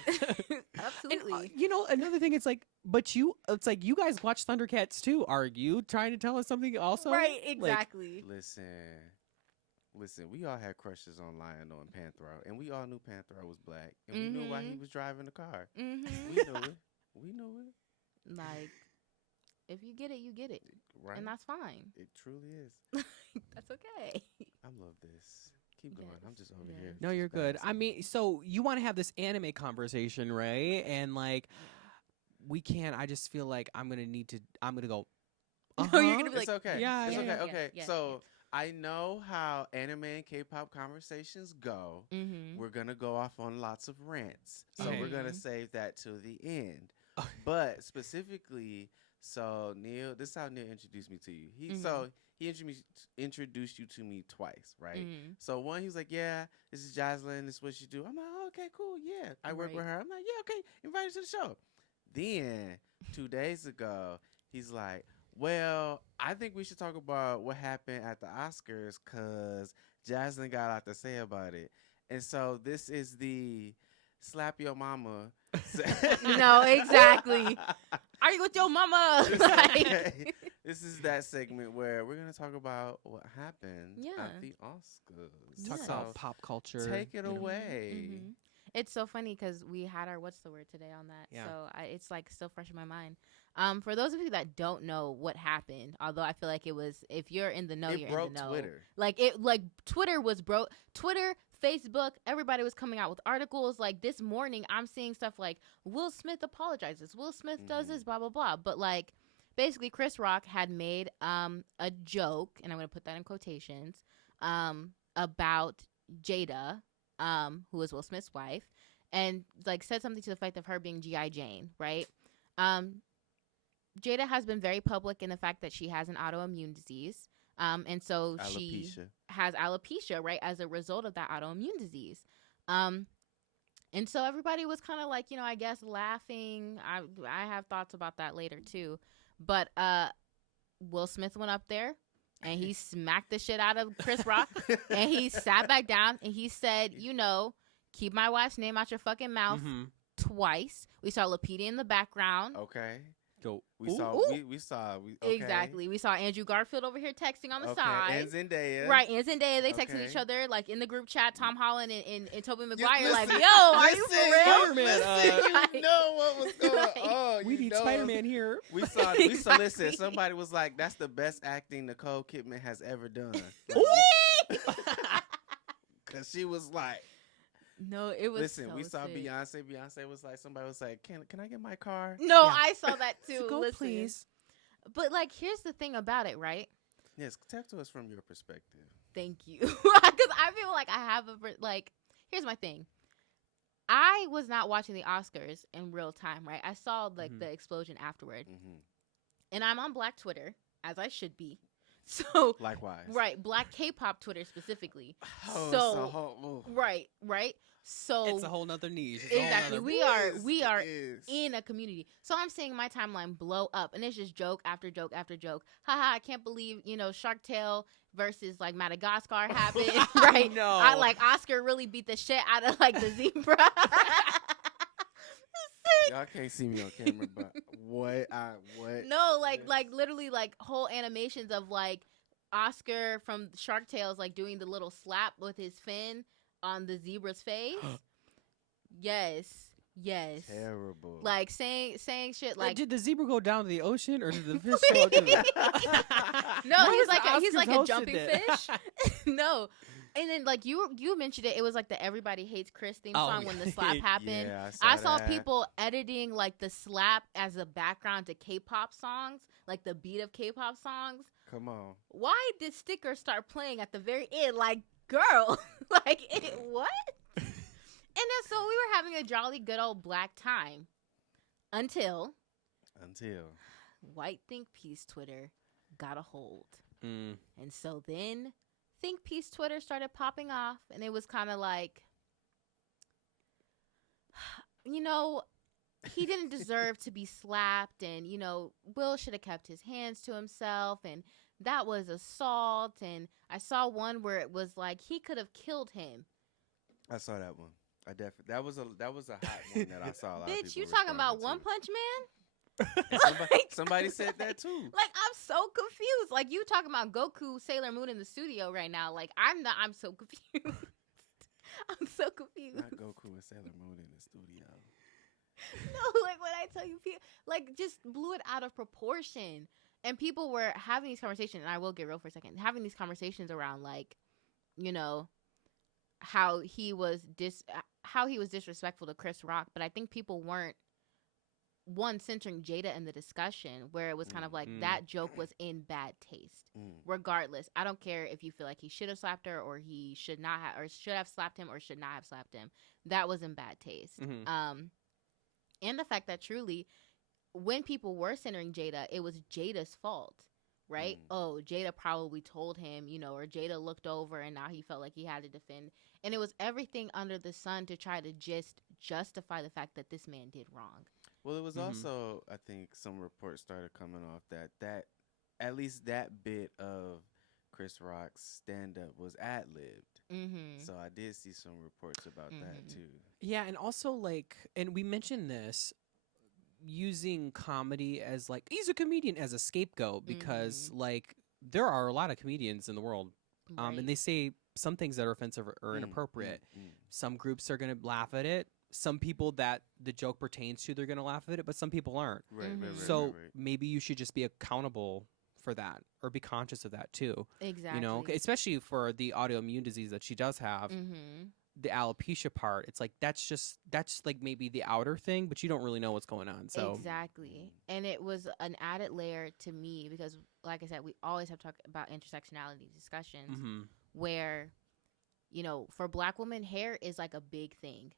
Absolutely. And, another thing, it's like, it's like you guys watch Thundercats too. Are you trying to tell us something also? Right, Like, exactly. Listen, we all had crushes on Lionel and Panthro, and we all knew Panthro was black, and we knew why he was driving the car. We knew it. Like, if you get it, you get it. Right. And that's fine. It truly is. That's okay. I love this. Keep going. I'm just over here. No, just you're good. I basking. mean, so you want to have this anime conversation, right? And like, we can't. I just feel like I'm gonna go. No, you're gonna be It's like, okay. Yeah, It's yeah, okay. yeah, Okay. yeah, So I know how anime and K-pop conversations go. mm-hmm. We're gonna go off on lots of rants, so Okay. we're gonna save that to the end. But specifically, so Neil, this is how Neil introduced me to you. He introduced you to me twice, right? Mm-hmm. So one, he was like, "Yeah, this is Jazlynn. This is what she do." I'm like, "Oh, okay, cool, yeah." I work with her. I'm like, "Yeah, okay, invite her to the show." Then 2 days ago, he's like, "Well, I think we should talk about what happened at the Oscars because Jazlynn got a lot to say about it." And so this is the slap your mama. No, exactly. Are you with your mama? Like, This is that segment where we're gonna talk about what happened Yeah. at the Oscars. Talk Yeah. about pop culture. Take it you know. away. Mhm. It's so funny because we had our what's the word today on that. Yeah. So it's like still fresh in my mind. For those of you that don't know what happened, although I feel like it was, if you're in the know, It you're broke in the know. Twitter. Like Twitter was broke. Twitter, Facebook, everybody was coming out with articles. Like this morning, I'm seeing stuff like Will Smith apologizes. Will Smith does this, blah blah blah. But like, basically, Chris Rock had made a joke, and I'm gonna put that in quotations, about Jada, who is Will Smith's wife, and like said something to the effect of her being G.I. Jane, right? Jada has been very public in the fact that she has an autoimmune disease. And so she has alopecia, right, as a result of that autoimmune disease. And so everybody was kind of like, I guess laughing. I have thoughts about that later too. But Will Smith went up there and he smacked the shit out of Chris Rock and he sat back down and he said, keep my wife's name out your fucking mouth twice. We saw Lapita in the background. Okay. Go. We saw. Okay. Exactly. We saw Andrew Garfield over here texting on the Okay. side. And Zendaya. Right, and Zendaya, they texting Okay. each other, like, in the group chat, Tom Holland and Tobey You- Maguire, like, listen, yo, are you for listen, real? Spider-Man, Listen, Right. you know what was going Right. on. We you need know. Spider-Man here. We saw. Exactly. Listen, somebody was like, "That's the best acting Nicole Kidman has ever done." Because she was like, No, it was "Listen, so we saw sick. Beyonce. Beyonce was like, somebody was like, can I get my car?" No, Yeah. I saw that too. Go, Listen. please. But, like, here's the thing about it, right? Yes, talk to us from your perspective. Thank you. Because I feel like I have here's my thing. I was not watching the Oscars in real time, right? I saw, like, the explosion afterward. Mm-hmm. And I'm on Black Twitter, as I should be. So, Likewise. right, Black K-pop Twitter specifically. Oh, Right. So It's a whole nother niche. It's a whole exactly, nother- we are It is. in a community. So I'm seeing my timeline blow up, and it's just joke after joke after joke. Haha! I can't believe Shark Tale versus like Madagascar happened. Right? No. I like Oscar really beat the shit out of like the zebra. Y'all can't see me on camera, but what? No, like literally like whole animations of like Oscar from Shark Tales like doing the little slap with his fin on the zebra's face. Yes. Terrible. Like saying shit like did the zebra go down to the ocean or did the fish go to the... No, Where he's was like the he's like Oscars a hosted jumping it? fish. No. And then like you mentioned it was like the Everybody Hates Chris theme Oh, song when the slap happened. Yeah, I saw that. people editing like the slap as a background to K-pop songs, like the beat of K-pop songs. Come on. Why did stickers start playing at the very end? Like, girl, like what? And then so we were having a jolly good old black time until White Think Peace Twitter got a hold. Mm. And so then Think Peace Twitter started popping off, and it was kind of like, he didn't deserve to be slapped, and you know, Will should have kept his hands to himself, and that was assault. And I saw one where it was like he could have killed him. I saw that one. I definitely that was a hot one that I saw. A lot of Bitch, people you talking about responding One to. Punch Man? Somebody said that too. Like, I'm so confused. Like, you talking about Goku, Sailor Moon in the studio right now. Like, I'm so confused. I'm so confused. Not Goku and Sailor Moon in the studio. No, like when I tell you, like, just blew it out of proportion. And people were having these conversations, and I will get real for a second, having these conversations around, like, you know, how he was disrespectful to Chris Rock. But I think people weren't centering Jada in the discussion, where it was kind of like that joke was in bad taste. Regardless, I don't care if you feel like he should have slapped her, or he should not have, or should have slapped him, or should not have slapped him. That was in bad taste. And the fact that truly, when people were centering Jada, it was Jada's fault, right? Oh, Jada probably told him, you know, or Jada looked over and now he felt like he had to defend. And it was everything under the sun to try to just justify the fact that this man did wrong. Well, it was also, I think, some reports started coming off that at least that bit of Chris Rock's stand-up was ad-libbed. So I did see some reports about that, too. Yeah, and also, like, and we mentioned this, using comedy as, like, he's a comedian as a scapegoat, because, like, there are a lot of comedians in the world, and they say some things that are offensive or inappropriate. Some groups are going to laugh at it. Some people that the joke pertains to, they're going to laugh at it, but some people aren't. So maybe you should just be accountable for that, or be conscious of that too. Exactly. You know, especially for the autoimmune disease that she does have, the alopecia part. It's like, that's like maybe the outer thing, but you don't really know what's going on. So exactly. And it was an added layer to me, because like I said, we always have talked about intersectionality discussions where, you know, for Black women, hair is like a big thing.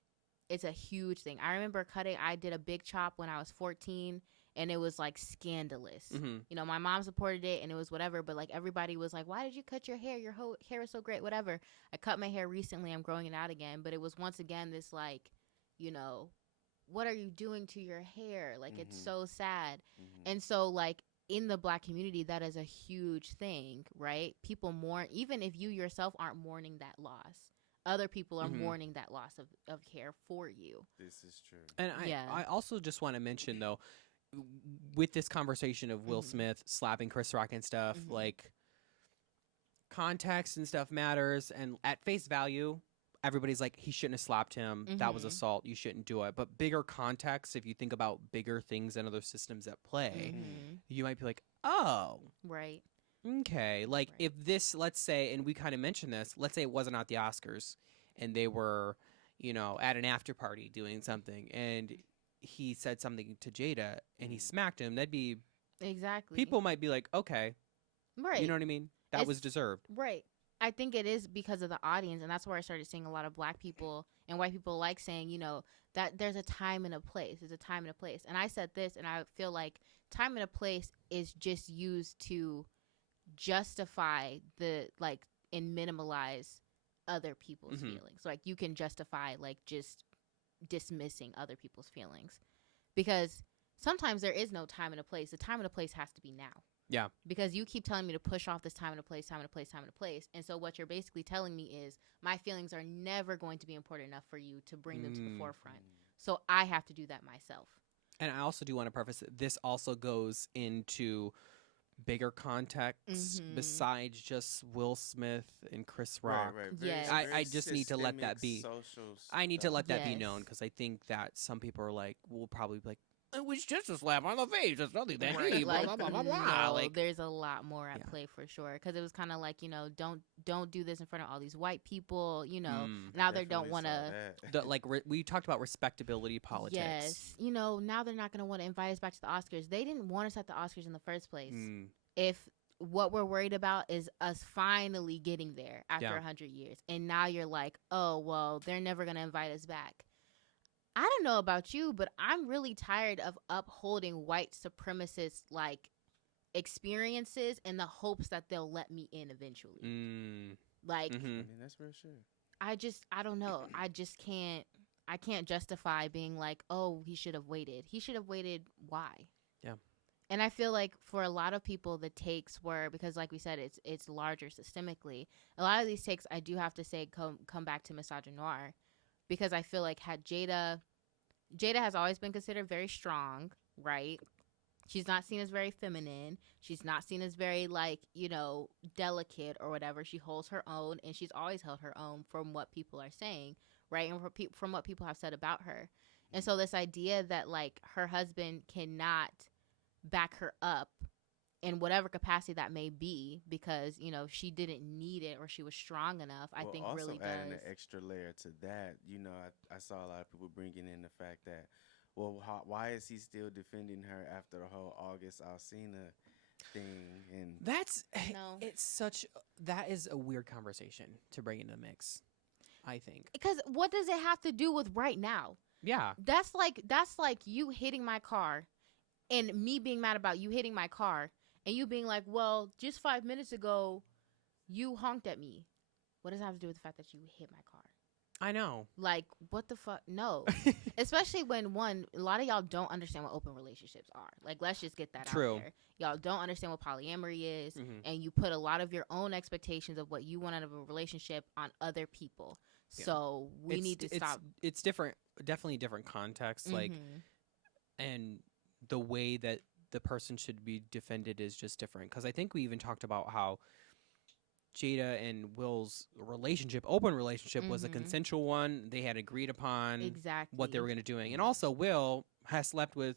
It's a huge thing. I remember I did a big chop when I was 14, and it was like scandalous. You know, my mom supported it, and it was whatever, but like everybody was like, why did you cut your hair? Your whole hair is so great, whatever. I cut my hair recently. I'm growing it out again, but it was once again this, like, you know, what are you doing to your hair? Like, it's so sad. And so, like, in the Black community, that is a huge thing, right? People mourn, even if you yourself aren't mourning that loss. Other people are mourning that loss of hair for you. This is true. And I also just want to mention, though, with this conversation of Will Smith slapping Chris Rock and stuff, like, context and stuff matters. And at face value, everybody's like, he shouldn't have slapped him. That was assault. You shouldn't do it. But bigger context, if you think about bigger things and other systems at play, you might be like, oh. Right. Okay, like if this, let's say, and we kind of mentioned this, let's say it wasn't at the Oscars and they were, you know, at an after party doing something, and he said something to Jada and he smacked him, that'd be... Exactly. People might be like, okay. Right. You know what I mean? That was deserved. Right. I think it is because of the audience, and that's where I started seeing a lot of Black people and white people like saying, you know, that there's a time and a place. There's a time and a place. And I said this, and I feel like time and a place is just used to justify and minimalize other people's feelings. Like, you can justify, like, just dismissing other people's feelings, because sometimes there is no time and a place. The time and a place has to be now. Yeah. Because you keep telling me to push off this time and a place. And so what you're basically telling me is my feelings are never going to be important enough for you to bring them to the forefront. So I have to do that myself. And I also do want to preface it. This also goes into bigger context besides just Will Smith and Chris Rock. Right. Yes. I just need to let that be. I need to let that be known, because I think that some people are like, will probably be like, it was just a slap on the face. It's nothing that deep. Like, Blah, blah, blah, blah, blah. no, Like, there's a lot more at play for sure. Because it was kind of like, you know, don't do this in front of all these white people. You know, now they don't want to. Like, we talked about respectability politics. Yes, you know, now they're not going to want to invite us back to the Oscars. They didn't want us at the Oscars in the first place. If what we're worried about is us finally getting there after 100 years, and now you're like, oh well, they're never going to invite us back. I don't know about you, but I'm really tired of upholding white supremacist, like, experiences in the hopes that they'll let me in eventually. Like, I mean, that's real shit. I don't know. I just can't. I can't justify being like, oh, he should have waited. He should have waited. Why? Yeah. And I feel like for a lot of people, the takes were, because like we said, it's larger systemically. A lot of these takes, I do have to say, come back to misogynoir, because I feel like had Jada has always been considered very strong, right? She's not seen as very feminine. She's not seen as very, like, you know, delicate or whatever. She holds her own, and she's always held her own from what people are saying, right? And from what people have said about her. And so this idea that, like, her husband cannot back her up in whatever capacity that may be because, you know, she didn't need it or she was strong enough, I think also really adding does. an extra layer to that, you know, I saw a lot of people bringing in the fact that, well, why is he still defending her after the whole August Alsina thing? And that is a weird conversation to bring into the mix, I think. Because what does it have to do with right now? Yeah. That's like you hitting my car and me being mad about you hitting my car and you being like, well, just 5 minutes ago, you honked at me. What does that have to do with the fact that you hit my car? I know. Like, what the fuck? No. Especially when, a lot of y'all don't understand what open relationships are. Like, let's just get that out there. Y'all don't understand what polyamory is, and you put a lot of your own expectations of what you want out of a relationship on other people. Yeah. So we need to stop. It's different, definitely different context. Like, and the way that the person should be defended is just different. Because I think we even talked about how Jada and Will's relationship, open relationship, was a consensual one. They had agreed upon what they were going to doing. And also, Will has slept with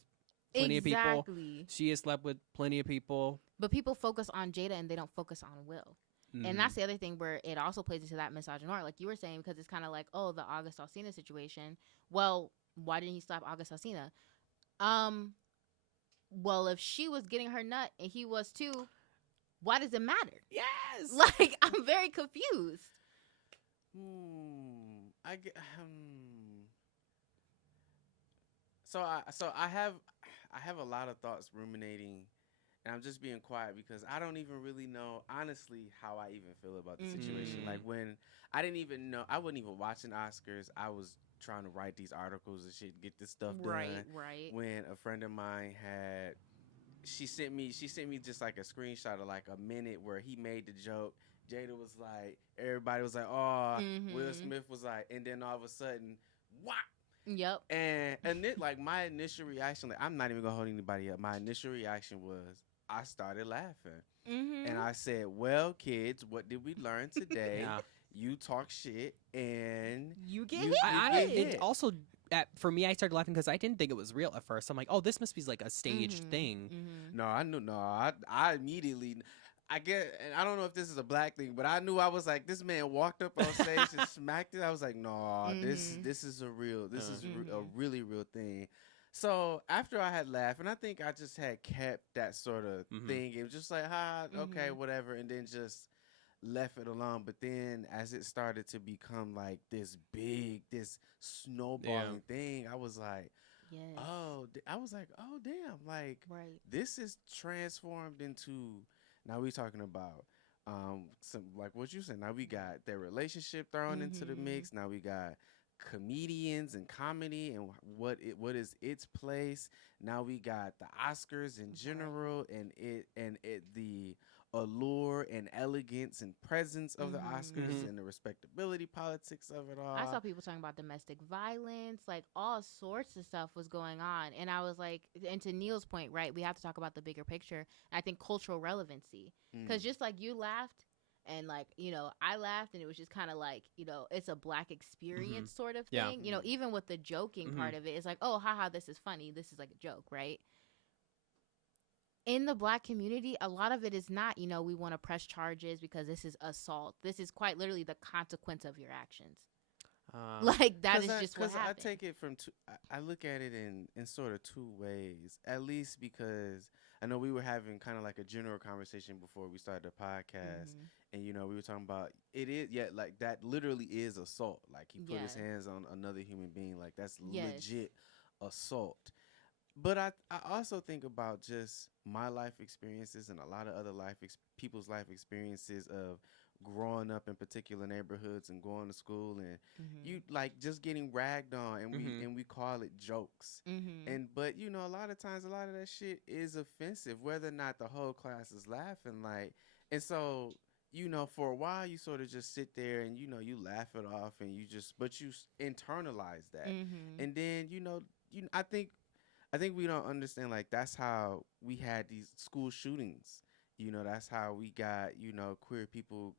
plenty of people. She has slept with plenty of people. But people focus on Jada and they don't focus on Will. And that's the other thing where it also plays into that misogynoir, like you were saying, because it's kind of like, oh, the August Alsina situation. Well, why didn't he slap August Alsina? Well, if she was getting her nut and he was too, why does it matter? Yes. Like, I'm very confused. So I have a lot of thoughts ruminating, and I'm just being quiet because I don't even really know honestly how I even feel about the situation. Like, when I didn't even know, I wasn't even watching Oscars. I was trying to write these articles and shit, get this stuff done. Right. When a friend of mine she sent me just like a screenshot of like a minute where he made the joke. Jada was like, everybody was like, oh, Will Smith was like, and then all of a sudden, whop. Yep. And it, like, my initial reaction, like, I'm not even gonna hold anybody up. My initial reaction was I started laughing, and I said, well, kids, what did we learn today? Yeah. You talk shit and you get hit. It also, for me, I started laughing because I didn't think it was real at first. I'm like, oh, this must be like a staged thing. No, I knew. No, I immediately. I get, and I don't know if this is a black thing, but I knew. I was like, this man walked up on stage and smacked it. I was like, no, this is a real, this is a really real thing. So after I had laughed, and I think I just had kept that sort of thing. It was just like, okay, whatever, and then just left it alone. But then as it started to become like this snowballing thing, I was like, oh damn, like, this is transformed into, now we talking about some, like what you said, now we got their relationship thrown into the mix. Now we got comedians and comedy and what is its place. Now we got the Oscars in general and the allure and elegance and presence of the Oscars and the respectability politics of it all. I saw people talking about domestic violence, like all sorts of stuff was going on. And I was like, and to Neil's point, right, we have to talk about the bigger picture. I think cultural relevancy. Because just like you laughed, and like, you know, I laughed, and it was just kind of like, you know, it's a black experience sort of thing. Yeah. You know, even with the joking part of it, it's like, oh, haha, this is funny. This is like a joke, right? In the black community, a lot of it is not, you know, we want to press charges because this is assault. This is quite literally the consequence of your actions. Like, that is just what happened. I take it from I look at it in sort of two ways, at least because I know we were having kind of like a general conversation before we started the podcast, and, you know, we were talking about it is, like, that literally is assault. Like, he put his hands on another human being. Like, that's legit assault. But I also think about just my life experiences and a lot of other people's life experiences of growing up in particular neighborhoods and going to school, and you like just getting ragged on, and we call it jokes. And but a lot of times a lot of that shit is offensive, whether or not the whole class is laughing. Like, and so for a while you sort of just sit there and you laugh it off, and but you internalize that. And then I think we don't understand, like, that's how we had these school shootings. That's how we got, queer people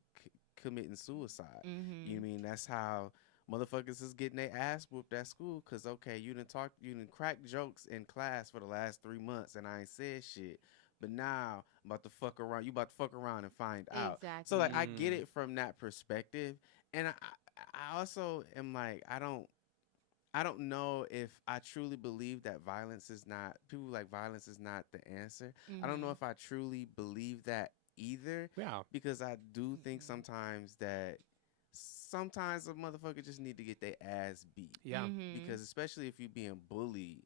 committing suicide. You mean that's how motherfuckers is getting their ass whooped at school because, okay, you done crack jokes in class for the last 3 months and I ain't said shit. But now I'm about to fuck around. You about to fuck around and find out. Exactly. So, like, I get it from that perspective. And I also am like, I don't know if I truly believe that violence is not the answer. I don't know if I truly believe that either. Yeah. Because I do think sometimes a motherfucker just need to get their ass beat. Yeah. Because especially if you're being bullied,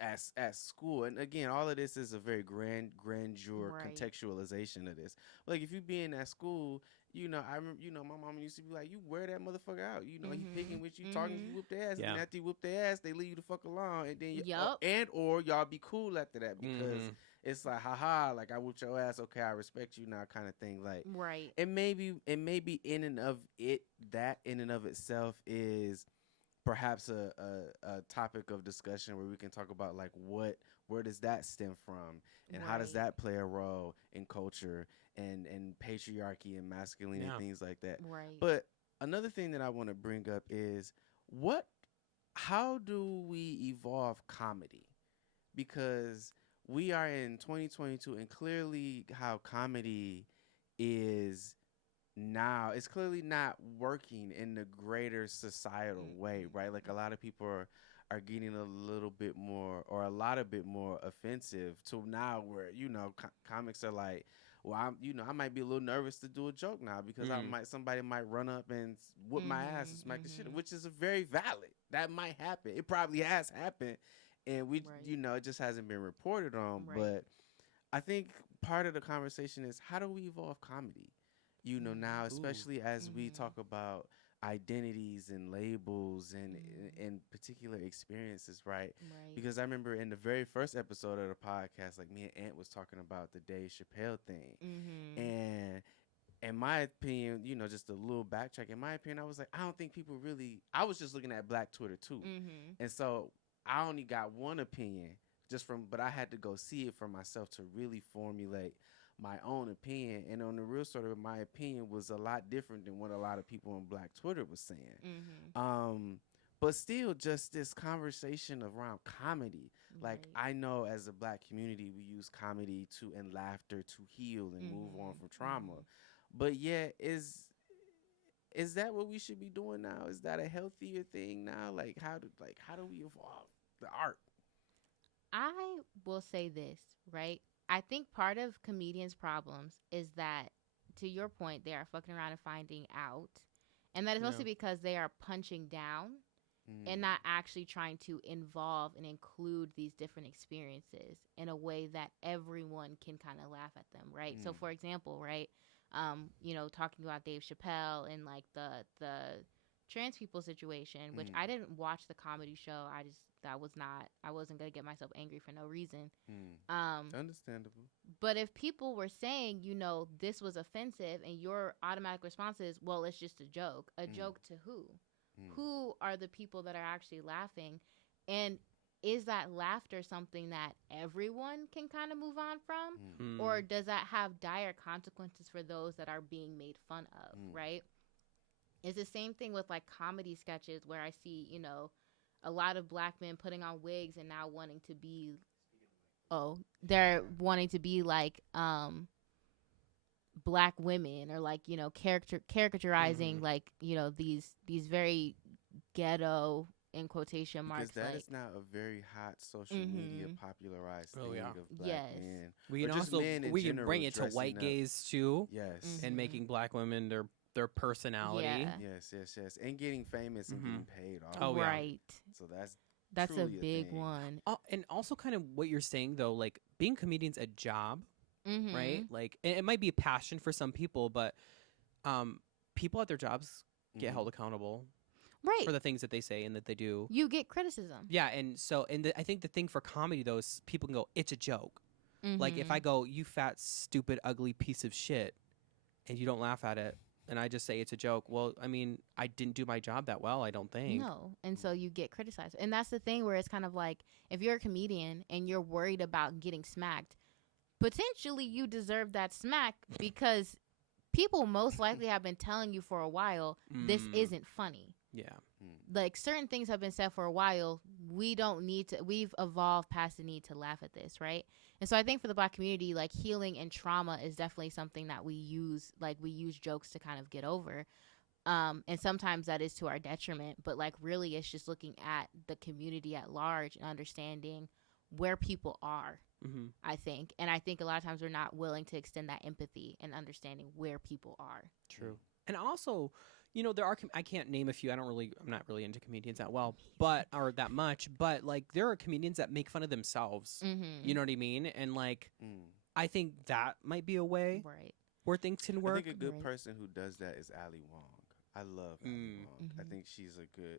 at school. And again, all of this is a very grandeur contextualization of this. Like, if you being at school, I remember, my mama used to be like, you wear that motherfucker out. He picking with you, talking to you, whoop their ass. Yeah. And after you whoop their ass, they leave you the fuck alone. And then or y'all be cool after that because it's like, haha, like, I whooped your ass. Okay, I respect you now, kind of thing. Like, right. And maybe in and of itself is perhaps a topic of discussion where we can talk about, like, where does that stem from, and how does that play a role in culture and patriarchy and masculinity and things like that. Right. But another thing that I want to bring up is how do we evolve comedy? Because we are in 2022, and clearly how comedy is now, it's clearly not working in the greater societal way, right? Like, a lot of people are getting a lot bit more offensive to now where, comics are like, well, I might be a little nervous to do a joke now because somebody might run up and whoop my ass and smack the shit, which is a very valid. That might happen. It probably has happened, and we, it just hasn't been reported on. Right. But I think part of the conversation is, how do we evolve comedy? Now, especially as we talk about identities and labels and particular experiences, right? Because I remember in the very first episode of the podcast, like, me and Ant was talking about the Dave Chappelle thing. And in my opinion, just a little backtrack, in my opinion, I was like, I don't think people really, I was just looking at Black Twitter too. And so I only got one opinion but I had to go see it for myself to really formulate my own opinion. And on the real sort of, my opinion was a lot different than what a lot of people on Black Twitter was saying. But still, just this conversation around comedy. Like, I know as a Black community, we use comedy and laughter to heal and move on from trauma. But yeah, is that what we should be doing now? Is that a healthier thing now? Like, how do we evolve the art? I will say this, right? I think part of comedians' problems is that, to your point, they are fucking around and finding out. And that is mostly because they are punching down and not actually trying to involve and include these different experiences in a way that everyone can kind of laugh at them, right? So, for example, right, talking about Dave Chappelle and, like, the trans people situation, which I didn't watch the comedy show. I wasn't going to get myself angry for no reason. Understandable. But if people were saying, this was offensive, and your automatic response is, well, it's just a joke. A joke to who? Who are the people that are actually laughing? And is that laughter something that everyone can kind of move on from? Or does that have dire consequences for those that are being made fun of, right? It's the same thing with, like, comedy sketches where I see, a lot of Black men putting on wigs and now wanting to be, they're wanting to be like Black women, or, like, caricaturizing like, these very ghetto, in quotation marks, because that like, is now a very hot social media popularized thing of Black men. We can we can bring it to white gays too. Yes. And making Black women their personality. Yes. And getting famous and getting paid off. Oh, right. So that's That's a truly big thing. one. And also kind of what you're saying though, like being comedians a job, Mm-hmm. right? Like it might be a passion for some people, but people at their jobs get held accountable Right. for the things that they say and that they do. You get criticism. Yeah, and so I think the thing for comedy though is people can go, it's a joke. Mm-hmm. Like if I go, you fat, stupid, ugly piece of shit, and you don't laugh at it, and I just say it's a joke. Well, I mean, I didn't do my job that well, I don't think. No. And so you get criticized. And that's the thing where it's kind of like, if you're a comedian and you're worried about getting smacked, potentially you deserve that smack because people most likely have been telling you for a while, this isn't funny. Yeah. Like certain things have been said for a while. We've evolved past the need to laugh at this, right? And so I think for the Black community, like healing and trauma is definitely something that we use jokes to kind of get over. And sometimes that is to our detriment, but like really it's just looking at the community at large and understanding where people are, I think. And I think a lot of times we're not willing to extend that empathy and understanding where people are. True. And also, you know, I can't name a few. I'm not really into comedians that well, or that much, but like there are comedians that make fun of themselves. Mm-hmm. You know what I mean? And like, I think that might be a way where things can work. I think a good person who does that is Ali Wong. I love Ali Wong. I think she's a good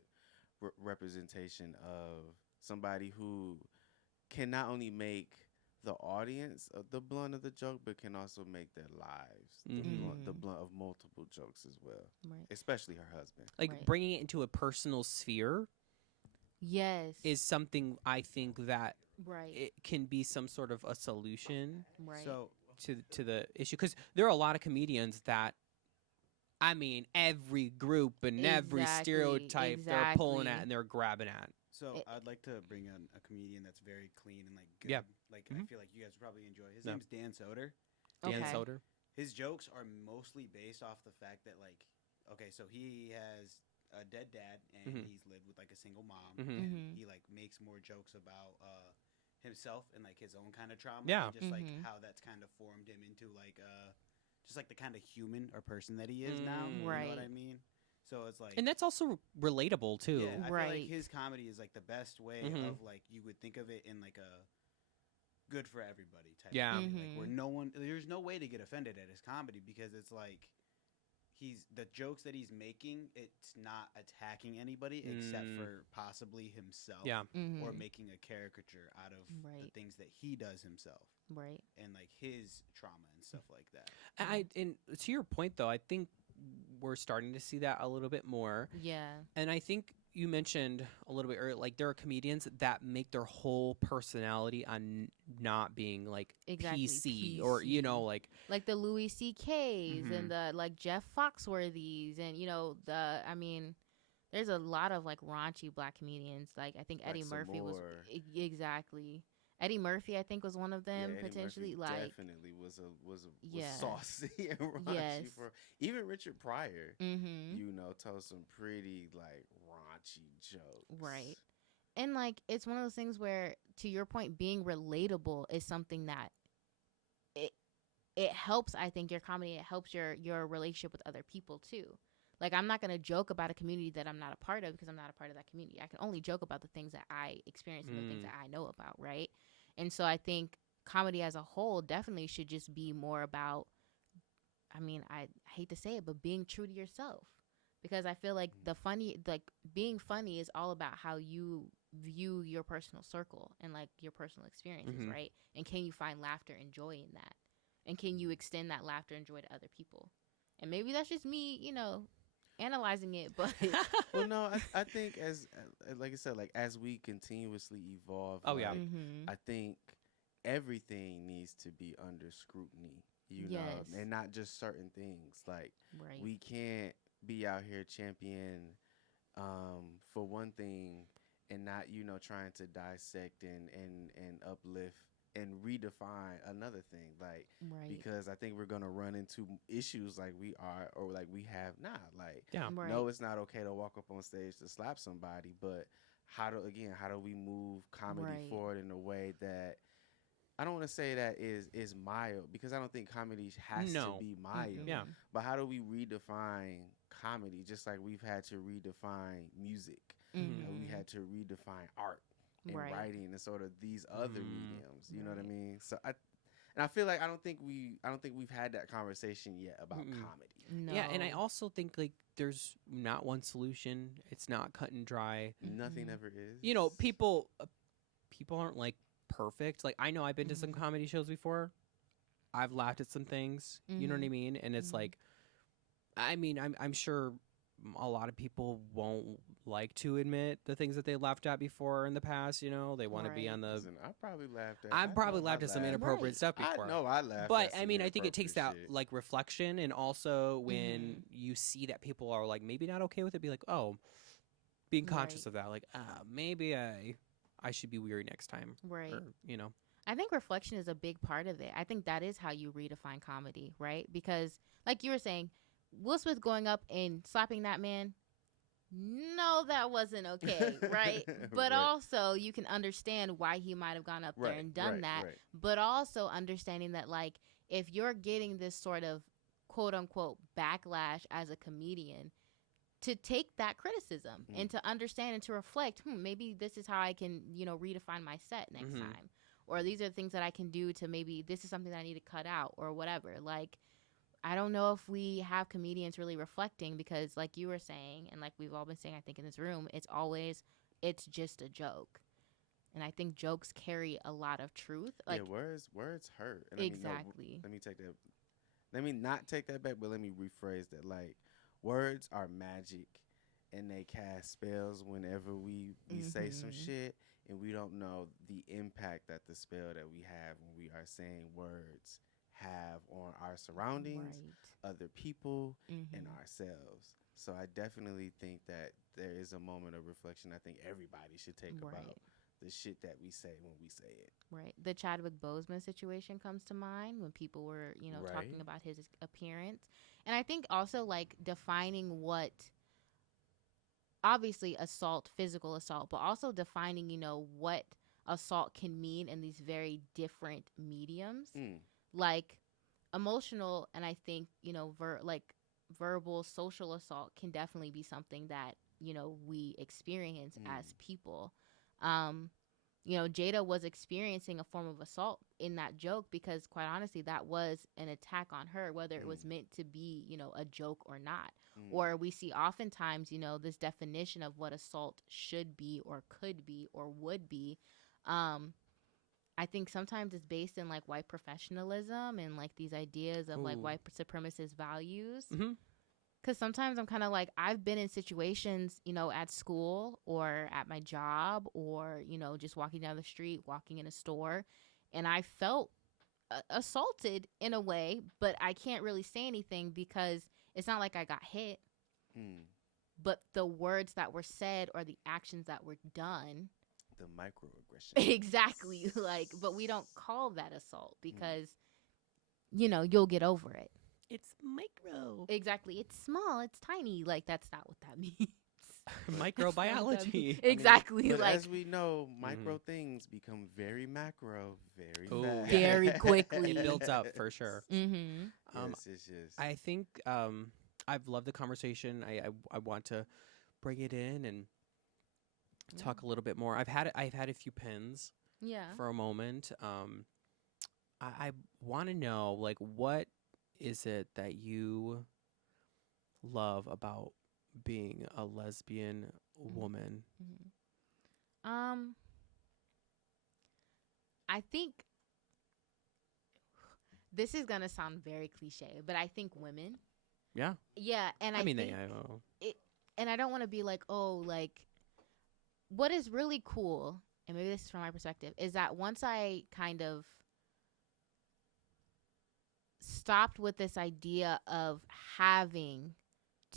representation of somebody who can not only make the audience the blunt of the joke, but can also make their lives the blunt of multiple jokes as well. Right. Especially her husband. Like bringing it into a personal sphere. Yes. Is something I think that right. it can be some sort of a solution. Right. So to the issue, because there are a lot of comedians that, I mean, every group and every stereotype they're pulling at and they're grabbing at. So I'd like to bring on a comedian that's very clean and like good. Yeah. Like I feel like you guys would probably enjoy. His name's Dan Soder. Dan Soder. His jokes are mostly based off the fact that like, okay, so he has a dead dad and he's lived with like a single mom. And he like makes more jokes about himself and like his own kind of trauma. Yeah. And just like how that's kind of formed him into like just like the kind of human or person that he is now. Right. You know what I mean? So it's like, and that's also relatable too. Yeah, I feel like his comedy is like the best way of like you would think of it in like a good for everybody type. Yeah. Of like where there's no way to get offended at his comedy because it's like the jokes that he's making, it's not attacking anybody except for possibly himself. Yeah. Or making a caricature out of the things that he does himself. Right. And like his trauma and stuff like that. And to your point though, I think we're starting to see that a little bit more. Yeah. And I think you mentioned a little bit earlier, like there are comedians that make their whole personality on not being like PC or, you know, like the Louis C.K.'s and the like Jeff Foxworthy's and, you know, there's a lot of like raunchy Black comedians. Like I think Eddie Murphy was Eddie Murphy, I think, was one of them potentially. Murphy like definitely was saucy and raunchy for even Richard Pryor. You know, told some pretty like raunchy jokes. Right, and like it's one of those things where, to your point, being relatable is something that it helps. I think your comedy, it helps your relationship with other people too. Like, I'm not going to joke about a community that I'm not a part of because I'm not a part of that community. I can only joke about the things that I experience and the things that I know about, right? And so I think comedy as a whole definitely should just be more about, I mean, I hate to say it, but being true to yourself. Because I feel like being funny is all about how you view your personal circle and, like, your personal experiences, right? And can you find laughter and joy in that? And can you extend that laughter and joy to other people? And maybe that's just me, you know, analyzing it, but well, no, I think as like I said, like as we continuously evolve, I think everything needs to be under scrutiny, you know, and not just certain things. Like we can't be out here champion for one thing and not, you know, trying to dissect and uplift and redefine another thing, like because I think we're gonna run into issues like we are or like we have now. Like, no, it's not okay to walk up on stage to slap somebody, but how do we move comedy forward in a way that I don't want to say that is mild, because I don't think comedy has to be mild. But how do we redefine comedy just like we've had to redefine music? we had to redefine art and writing and sort of these other mediums. You know what I mean? So I feel like I don't think we've had that conversation yet about comedy. No. Yeah, and I also think like there's not one solution. It's not cut and dry. Nothing ever is. You know, people aren't like perfect. Like I know I've been to some comedy shows before. I've laughed at some things. You know what I mean? And it's like, I mean, I'm sure a lot of people won't like to admit the things that they laughed at before in the past. You know, they want to be on the. Listen, I probably laughed at. I've probably laughed at some inappropriate stuff before. I know I laughed. But at I mean, I think it takes that shit. like reflection, and also when you see that people are like maybe not okay with it, be like, oh, being conscious of that, like, maybe I should be weary next time, right? Or, you know. I think reflection is a big part of it. I think that is how you redefine comedy, right? Because, like you were saying, Will Smith going up and slapping that man, no, that wasn't okay, right? But also, you can understand why he might have gone up there and done that. Right. But also understanding that, like, if you're getting this sort of quote-unquote backlash as a comedian, to take that criticism and to understand and to reflect, maybe this is how I can, redefine my set next time. Or these are the things that I can do to maybe this is something that I need to cut out or whatever. Like, I don't know if we have comedians really reflecting because like you were saying and like we've all been saying, I think, in this room, it's just a joke. And I think jokes carry a lot of truth. Like, words hurt. And exactly. Let me not take that back, but let me rephrase that. Like, words are magic and they cast spells whenever we say some shit. And we don't know the impact that the spell that we have when we are saying words have on our surroundings, other people, and ourselves. So I definitely think that there is a moment of reflection I think everybody should take about the shit that we say when we say it. Right. The Chadwick Boseman situation comes to mind when people were, talking about his appearance. And I think also like defining what obviously assault, physical assault, but also defining, what assault can mean in these very different mediums. Like emotional and I think, verbal social assault can definitely be something that, we experience as people. Jada was experiencing a form of assault in that joke because quite honestly, that was an attack on her, whether it was meant to be, a joke or not. Or we see oftentimes, this definition of what assault should be or could be or would be. I think sometimes it's based in like white professionalism and like these ideas of like white supremacist values. Because sometimes I'm kind of like, I've been in situations, at school or at my job or, just walking down the street, walking in a store. And I felt assaulted in a way, but I can't really say anything because it's not like I got hit. But the words that were said or the actions that were done. The microaggression. Exactly. Like, but we don't call that assault because, you'll get over it. It's micro. Exactly. It's small. It's tiny. Like, that's not what that means. Microbiology. Exactly. But like, as we know, micro things become very macro very fast. Very quickly. It builds up for sure. Yes. I think I've loved the conversation. I want to bring it in and talk a little bit more. I've had a few pins. For a moment. I want to know like what is it that you love about being a lesbian woman? I think this is gonna sound very cliche, but I think women. Yeah. Yeah, and I think and I don't want to be like, oh, like, what is really cool, and maybe this is from my perspective, is that once I kind of stopped with this idea of having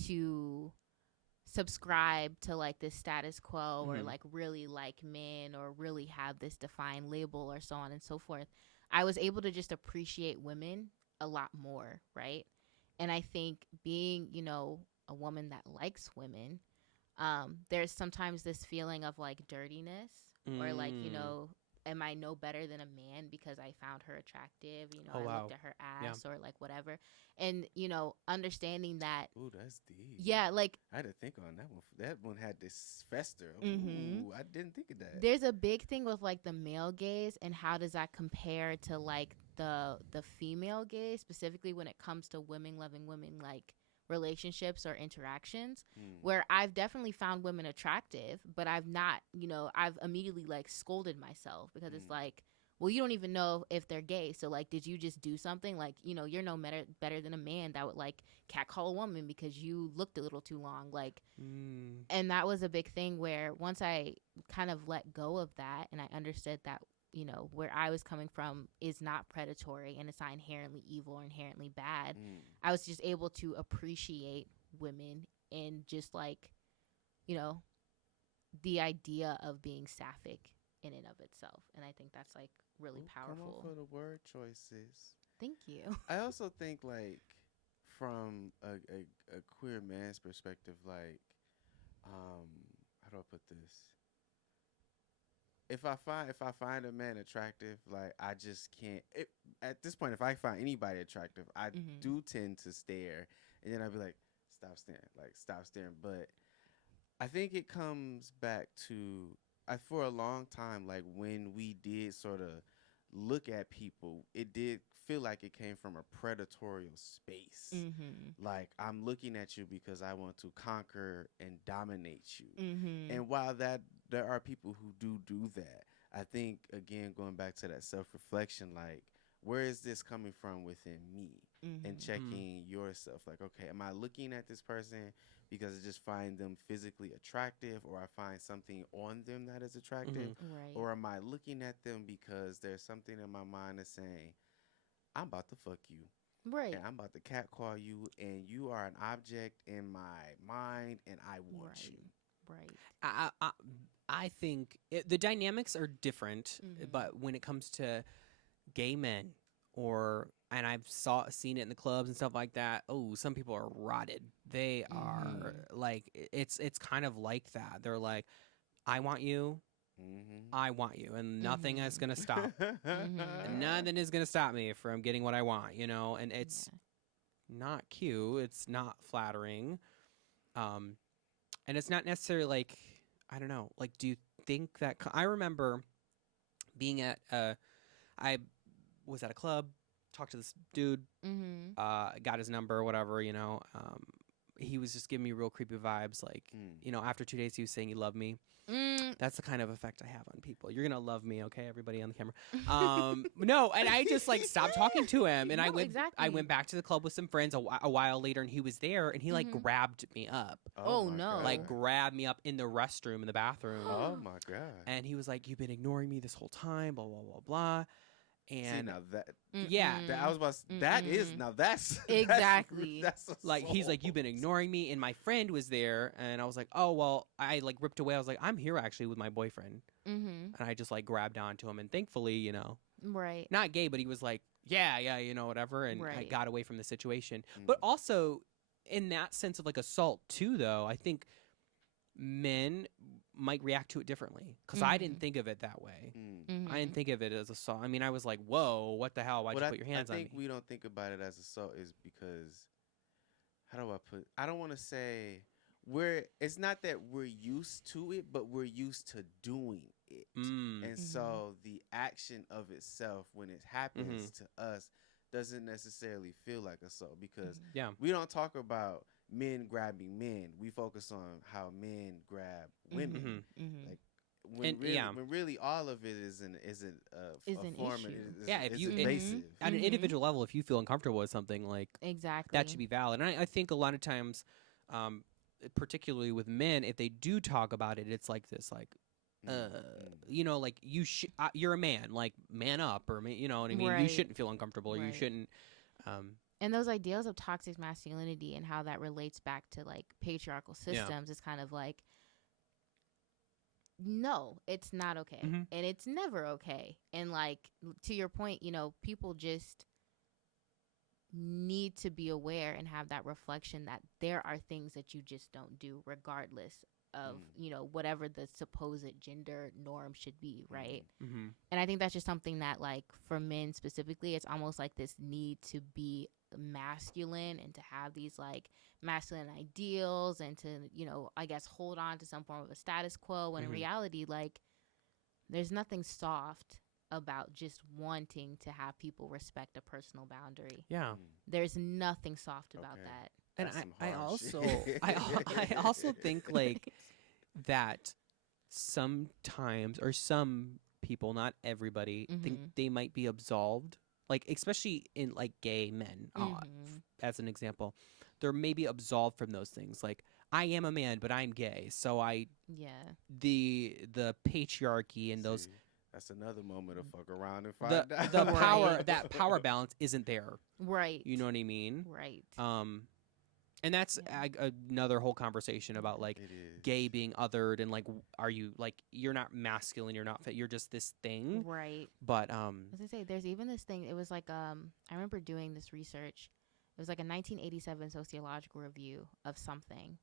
to subscribe to like this status quo or like really like men or really have this defined label or so on and so forth, I was able to just appreciate women a lot more, right? And I think being, a woman that likes women, there's sometimes this feeling of like dirtiness or like, am I no better than a man because I found her attractive? You know, Oh, I wow. looked at her ass or like whatever. And, you know, understanding that. Ooh, that's deep. Yeah, like. I had to think on that one. That one had this fester. Mm-hmm. Ooh, I didn't think of that. There's a big thing with like the male gaze and how does that compare to like the female gaze, specifically when it comes to women loving women, like relationships or interactions, where I've definitely found women attractive, but I've not, you know, I've immediately like scolded myself because it's like, well, you don't even know if they're gay. So like, did you just do something? Like, you know, you're no better than a man that would like catcall a woman because you looked a little too long. Like, and that was a big thing where once I kind of let go of that and I understood that, you know, where I was coming from is not predatory and it's not inherently evil or inherently bad. I was just able to appreciate women and just like, you know, the idea of being sapphic in and of itself. And I think that's like really powerful. Come on for the word choices. Thank you. I also think like from a queer man's perspective, like how do I put this? If I find a man attractive, like I just can't. At this point, if I find anybody attractive, I do tend to stare, and then I'd be like, stop staring. But I think it comes back to for a long time, like when we did sort of look at people, it did feel like it came from a predatorial space. Like I'm looking at you because I want to conquer and dominate you. And while there are people who do that, I think again going back to that self-reflection, like where is this coming from within me? And checking yourself, like, okay, am I looking at this person because I just find them physically attractive, or I find something on them that is attractive, or am I looking at them because there's something in my mind that's saying, I'm about to fuck you. Right. And I'm about to catcall you, and you are an object in my mind, and I want you. Right. I think the dynamics are different, but when it comes to gay men, and I've seen it in the clubs and stuff like that. Oh, some people are rotted. They are like it's kind of like that. They're like, I want you. I want you, and nothing is gonna stop. Nothing is gonna stop me from getting what I want, you know. And it's not cute. It's not flattering. And it's not necessarily like, I don't know. Like, do you think that? I remember being at I was at a club, talked to this dude, got his number, whatever, you know. He was just giving me real creepy vibes. Like, you know, after 2 days, he was saying he loved me. That's the kind of effect I have on people. You're gonna love me, okay? Everybody on the camera. No, and I just like stopped talking to him, and I went back to the club with some friends a while later, and he was there, and he like grabbed me up. Oh no! God. Like grabbed me up in the restroom, in the bathroom. Oh my God! And he was like, "You've been ignoring me this whole time." Blah blah blah blah. And see, now that I was about that is now that's exactly that's like he's like, you've been ignoring me, and my friend was there, and I was like, oh well, I like ripped away. I was like, I'm here actually with my boyfriend, and I just like grabbed onto him, and thankfully, you know, not gay, but he was like, yeah, you know, whatever, and I got away from the situation. But also in that sense of like assault too, though, I think men might react to it differently because I didn't think of it that way. I didn't think of it as assault. I mean, I was like, whoa, what the hell? Why'd you put your hands on me? I think we don't think about it as assault is because, how do I put, I don't want to say it's not that we're used to it, but we're used to doing it. And so the action of itself, when it happens to us, doesn't necessarily feel like assault because we don't talk about men grabbing men. We focus on how men grab women. Like when really all of it is a form of if you invasive. At an individual level, if you feel uncomfortable with something, like that should be valid. And I think a lot of times, particularly with men, if they do talk about it, it's like this, like you know, like you're a man, like man up, or you know what I mean. You shouldn't feel uncomfortable. You shouldn't. And those ideals of toxic masculinity and how that relates back to like patriarchal systems is kind of like, no, it's not okay. And it's never okay. And like, to your point, you know, people just need to be aware and have that reflection that there are things that you just don't do regardless of, you know, whatever the supposed gender norm should be, right? Mm-hmm. And I think that's just something that, like, for men specifically, it's almost like this need to be masculine and to have these, like, masculine ideals and to, you know, I guess hold on to some form of a status quo, when in reality, like, there's nothing soft about just wanting to have people respect a personal boundary. Yeah. There's nothing soft about that. And That's some I hard also shit. I also think like that sometimes, or some people, not everybody, think they might be absolved, like especially in like gay men, as an example, they're maybe absolved from those things. Like, I am a man, but I'm gay, so the patriarchy and those. That's another moment to fuck around and find out. The power, that power balance isn't there. Right. You know what I mean? Right. And that's another whole conversation about like gay being othered and like, are you like, you're not masculine, you're not fit, you're just this thing. Right. But as I say, there's even this thing. It was like I remember doing this research. It was like a 1987 sociological review of something,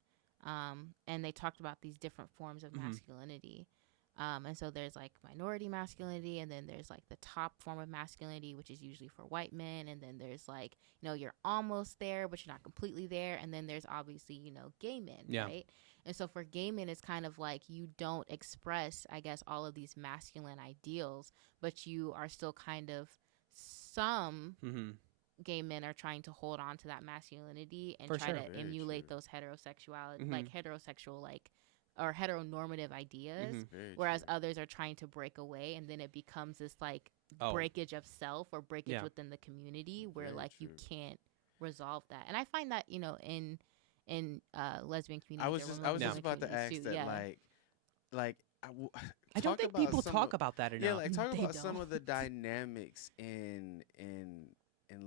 and they talked about these different forms of masculinity. And so there's like minority masculinity, and then there's like the top form of masculinity, which is usually for white men. And then there's like, you know, you're almost there, but you're not completely there. And then there's obviously, you know, gay men, right? And so for gay men, it's kind of like you don't express, I guess, all of these masculine ideals, but you are still kind of some gay men are trying to hold on to that masculinity and try to emulate those heterosexuality, like heterosexual, like, or heteronormative ideas, whereas others are trying to break away, and then it becomes this like breakage of self or breakage within the community where you can't resolve that. And I find that, you know, in lesbian communities, I was just about to ask that, I don't think people talk about that enough. Yeah, like talk about some of the dynamics in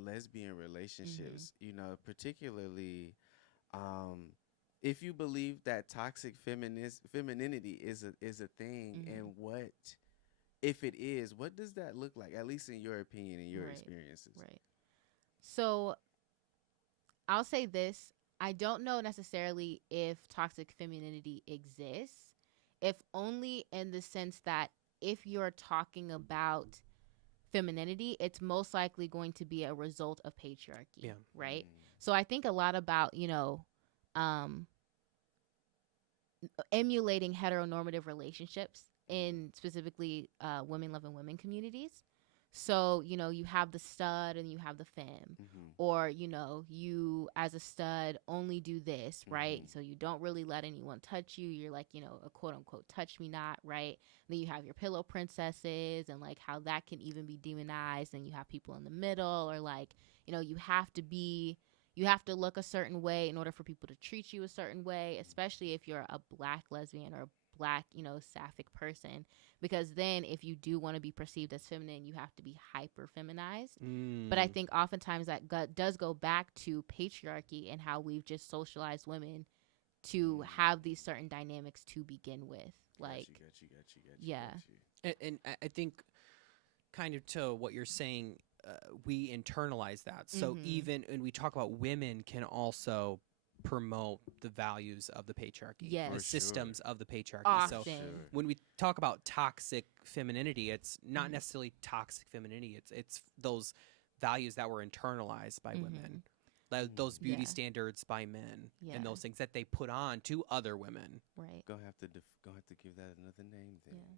lesbian relationships, you know, particularly if you believe that toxic femininity is a thing, and what, if it is, what does that look like, at least in your opinion and your experiences? Right. So I'll say this. I don't know necessarily if toxic femininity exists, if only in the sense that if you're talking about femininity, it's most likely going to be a result of patriarchy, right? So I think a lot about, you know, emulating heteronormative relationships in specifically women loving women communities. So, you know, you have the stud and you have the femme, or, you know, you as a stud only do this, right? So you don't really let anyone touch you. You're like, you know, a quote unquote touch me not, right? Then you have your pillow princesses and like how that can even be demonized. And you have people in the middle, or like, you know, you have to look a certain way in order for people to treat you a certain way, especially if you're a black lesbian or a black, you know, sapphic person, because then if you do want to be perceived as feminine, you have to be hyper feminized. But I think oftentimes that does go back to patriarchy and how we've just socialized women to have these certain dynamics to begin with. Like, And I think kind of to what you're saying, we internalize that. So even when we talk about women can also promote the values of the patriarchy, the systems of the patriarchy. Often. So when we talk about toxic femininity, it's not necessarily toxic femininity. It's those values that were internalized by women, those beauty standards by men, and those things that they put on to other women. Right. Gonna have to give that another name then. Yeah.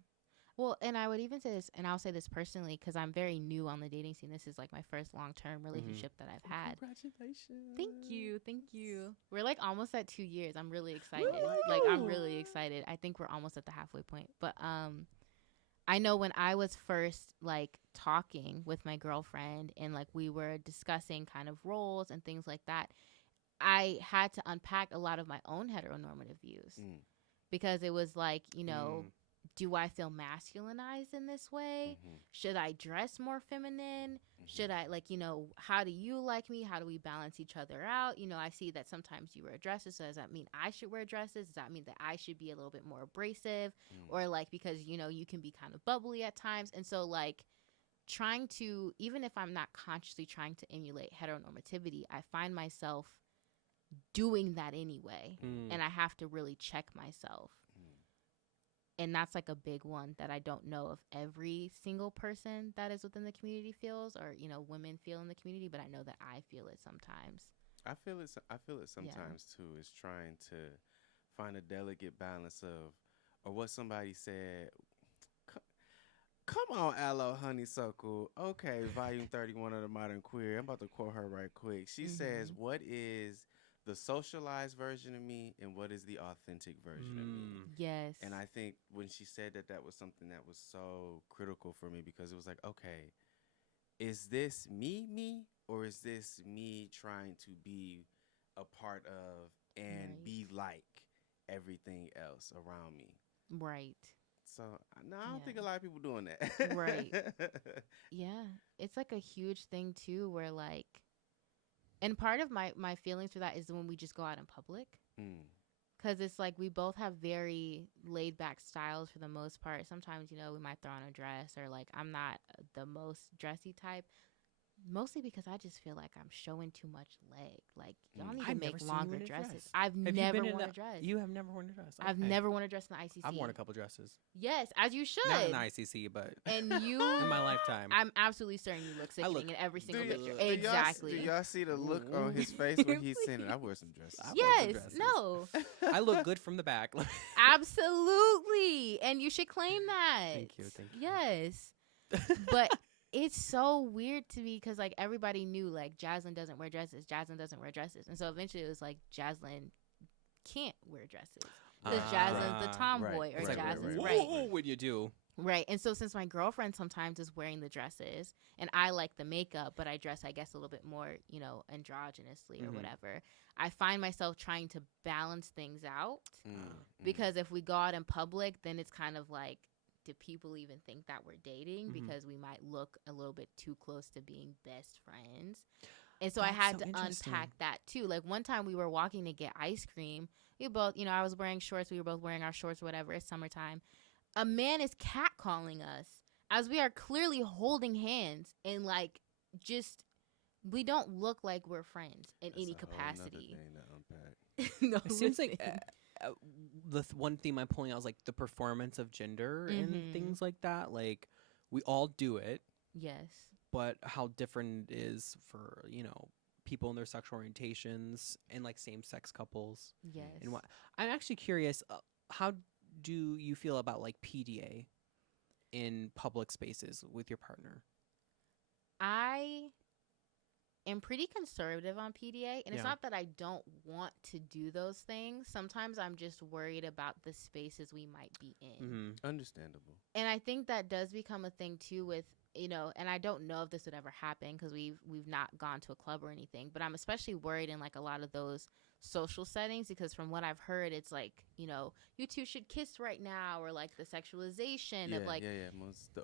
Well, and I would even say this, and I'll say this personally, because I'm very new on the dating scene. This is like my first long-term relationship that I've had. Congratulations. Thank you. We're like almost at 2 years. I'm really excited. Like, I'm really excited. I think we're almost at the halfway point. But I know when I was first like talking with my girlfriend and like we were discussing kind of roles and things like that, I had to unpack a lot of my own heteronormative views because it was like, you know, do I feel masculinized in this way? Should I dress more feminine? Should I, like, you know, how do you like me? How do we balance each other out? You know, I see that sometimes you wear dresses. So does that mean I should wear dresses? Does that mean that I should be a little bit more abrasive? Or like, because, you know, you can be kind of bubbly at times. And so like trying to, even if I'm not consciously trying to emulate heteronormativity, I find myself doing that anyway. And I have to really check myself. And that's like a big one that I don't know if every single person that is within the community feels, or, you know, women feel in the community, but I know that I feel it sometimes. I feel it sometimes too. Is trying to find a delicate balance of, or what somebody said. Come on, Aloe Honeysuckle. Okay, volume 31 of the Modern Queer. I'm about to quote her right quick. She says, "What is the socialized version of me, and what is the authentic version of me?" Yes. And I think when she said that, that was something that was so critical for me, because it was like, okay, is this me, or is this me trying to be a part of and be like everything else around me? Right. So, no, I don't think a lot of people doing that. Right. Yeah. It's like a huge thing too, where like, and part of my feelings for that is when we just go out in public. Because it's like we both have very laid back styles for the most part. Sometimes, you know, we might throw on a dress, or like I'm not the most dressy type. Mostly because I just feel like I'm showing too much leg. Like, y'all need to make longer dresses. I've never worn a dress. You have never worn a dress? Okay. I've never worn a dress in the ICC. I've worn a couple dresses. Yes, as you should. Not in the ICC, but and you in my lifetime. I'm absolutely certain you look sickening in every single picture. Do Exactly. y'all see the look on his face when he's saying it? I wear some dresses. Yes. No. I look good from the back. Absolutely. And you should claim that. Thank you. Yes. But it's so weird to me because, like, everybody knew, like, Jazlynn doesn't wear dresses. Jazlynn doesn't wear dresses. And so eventually it was like, Jazlynn can't wear dresses. Because Jazlynn's the tomboy, or Jazlynn's right. Whoa, when you do. Right. And so since my girlfriend sometimes is wearing the dresses, and I like the makeup, but I dress, I guess, a little bit more, you know, androgynously or whatever, I find myself trying to balance things out. Because if we go out in public, then it's kind of like, do people even think that we're dating? Because we might look a little bit too close to being best friends. And so I had to unpack that too. Like one time we were walking to get ice cream. We both, you know, I was wearing shorts. We were both wearing our shorts or whatever. It's summertime. A man is catcalling us as we are clearly holding hands, and like, just, we don't look like we're friends in any capacity. No, it seems like the one theme I'm pulling out is like the performance of gender and things like that. Like, we all do it. Yes. But how different it is for, you know, people and their sexual orientations, and like same-sex couples. Yes. And what I'm actually curious, how do you feel about like PDA in public spaces with your partner? I am pretty conservative on PDA, and it's not that I don't want to do those things. Sometimes I'm just worried about the spaces we might be in. Understandable. And I think that does become a thing too with, you know, and I don't know if this would ever happen because we've not gone to a club or anything, but I'm especially worried in like a lot of those social settings, because from what I've heard, it's like, you know, you two should kiss right now, or like the sexualization of like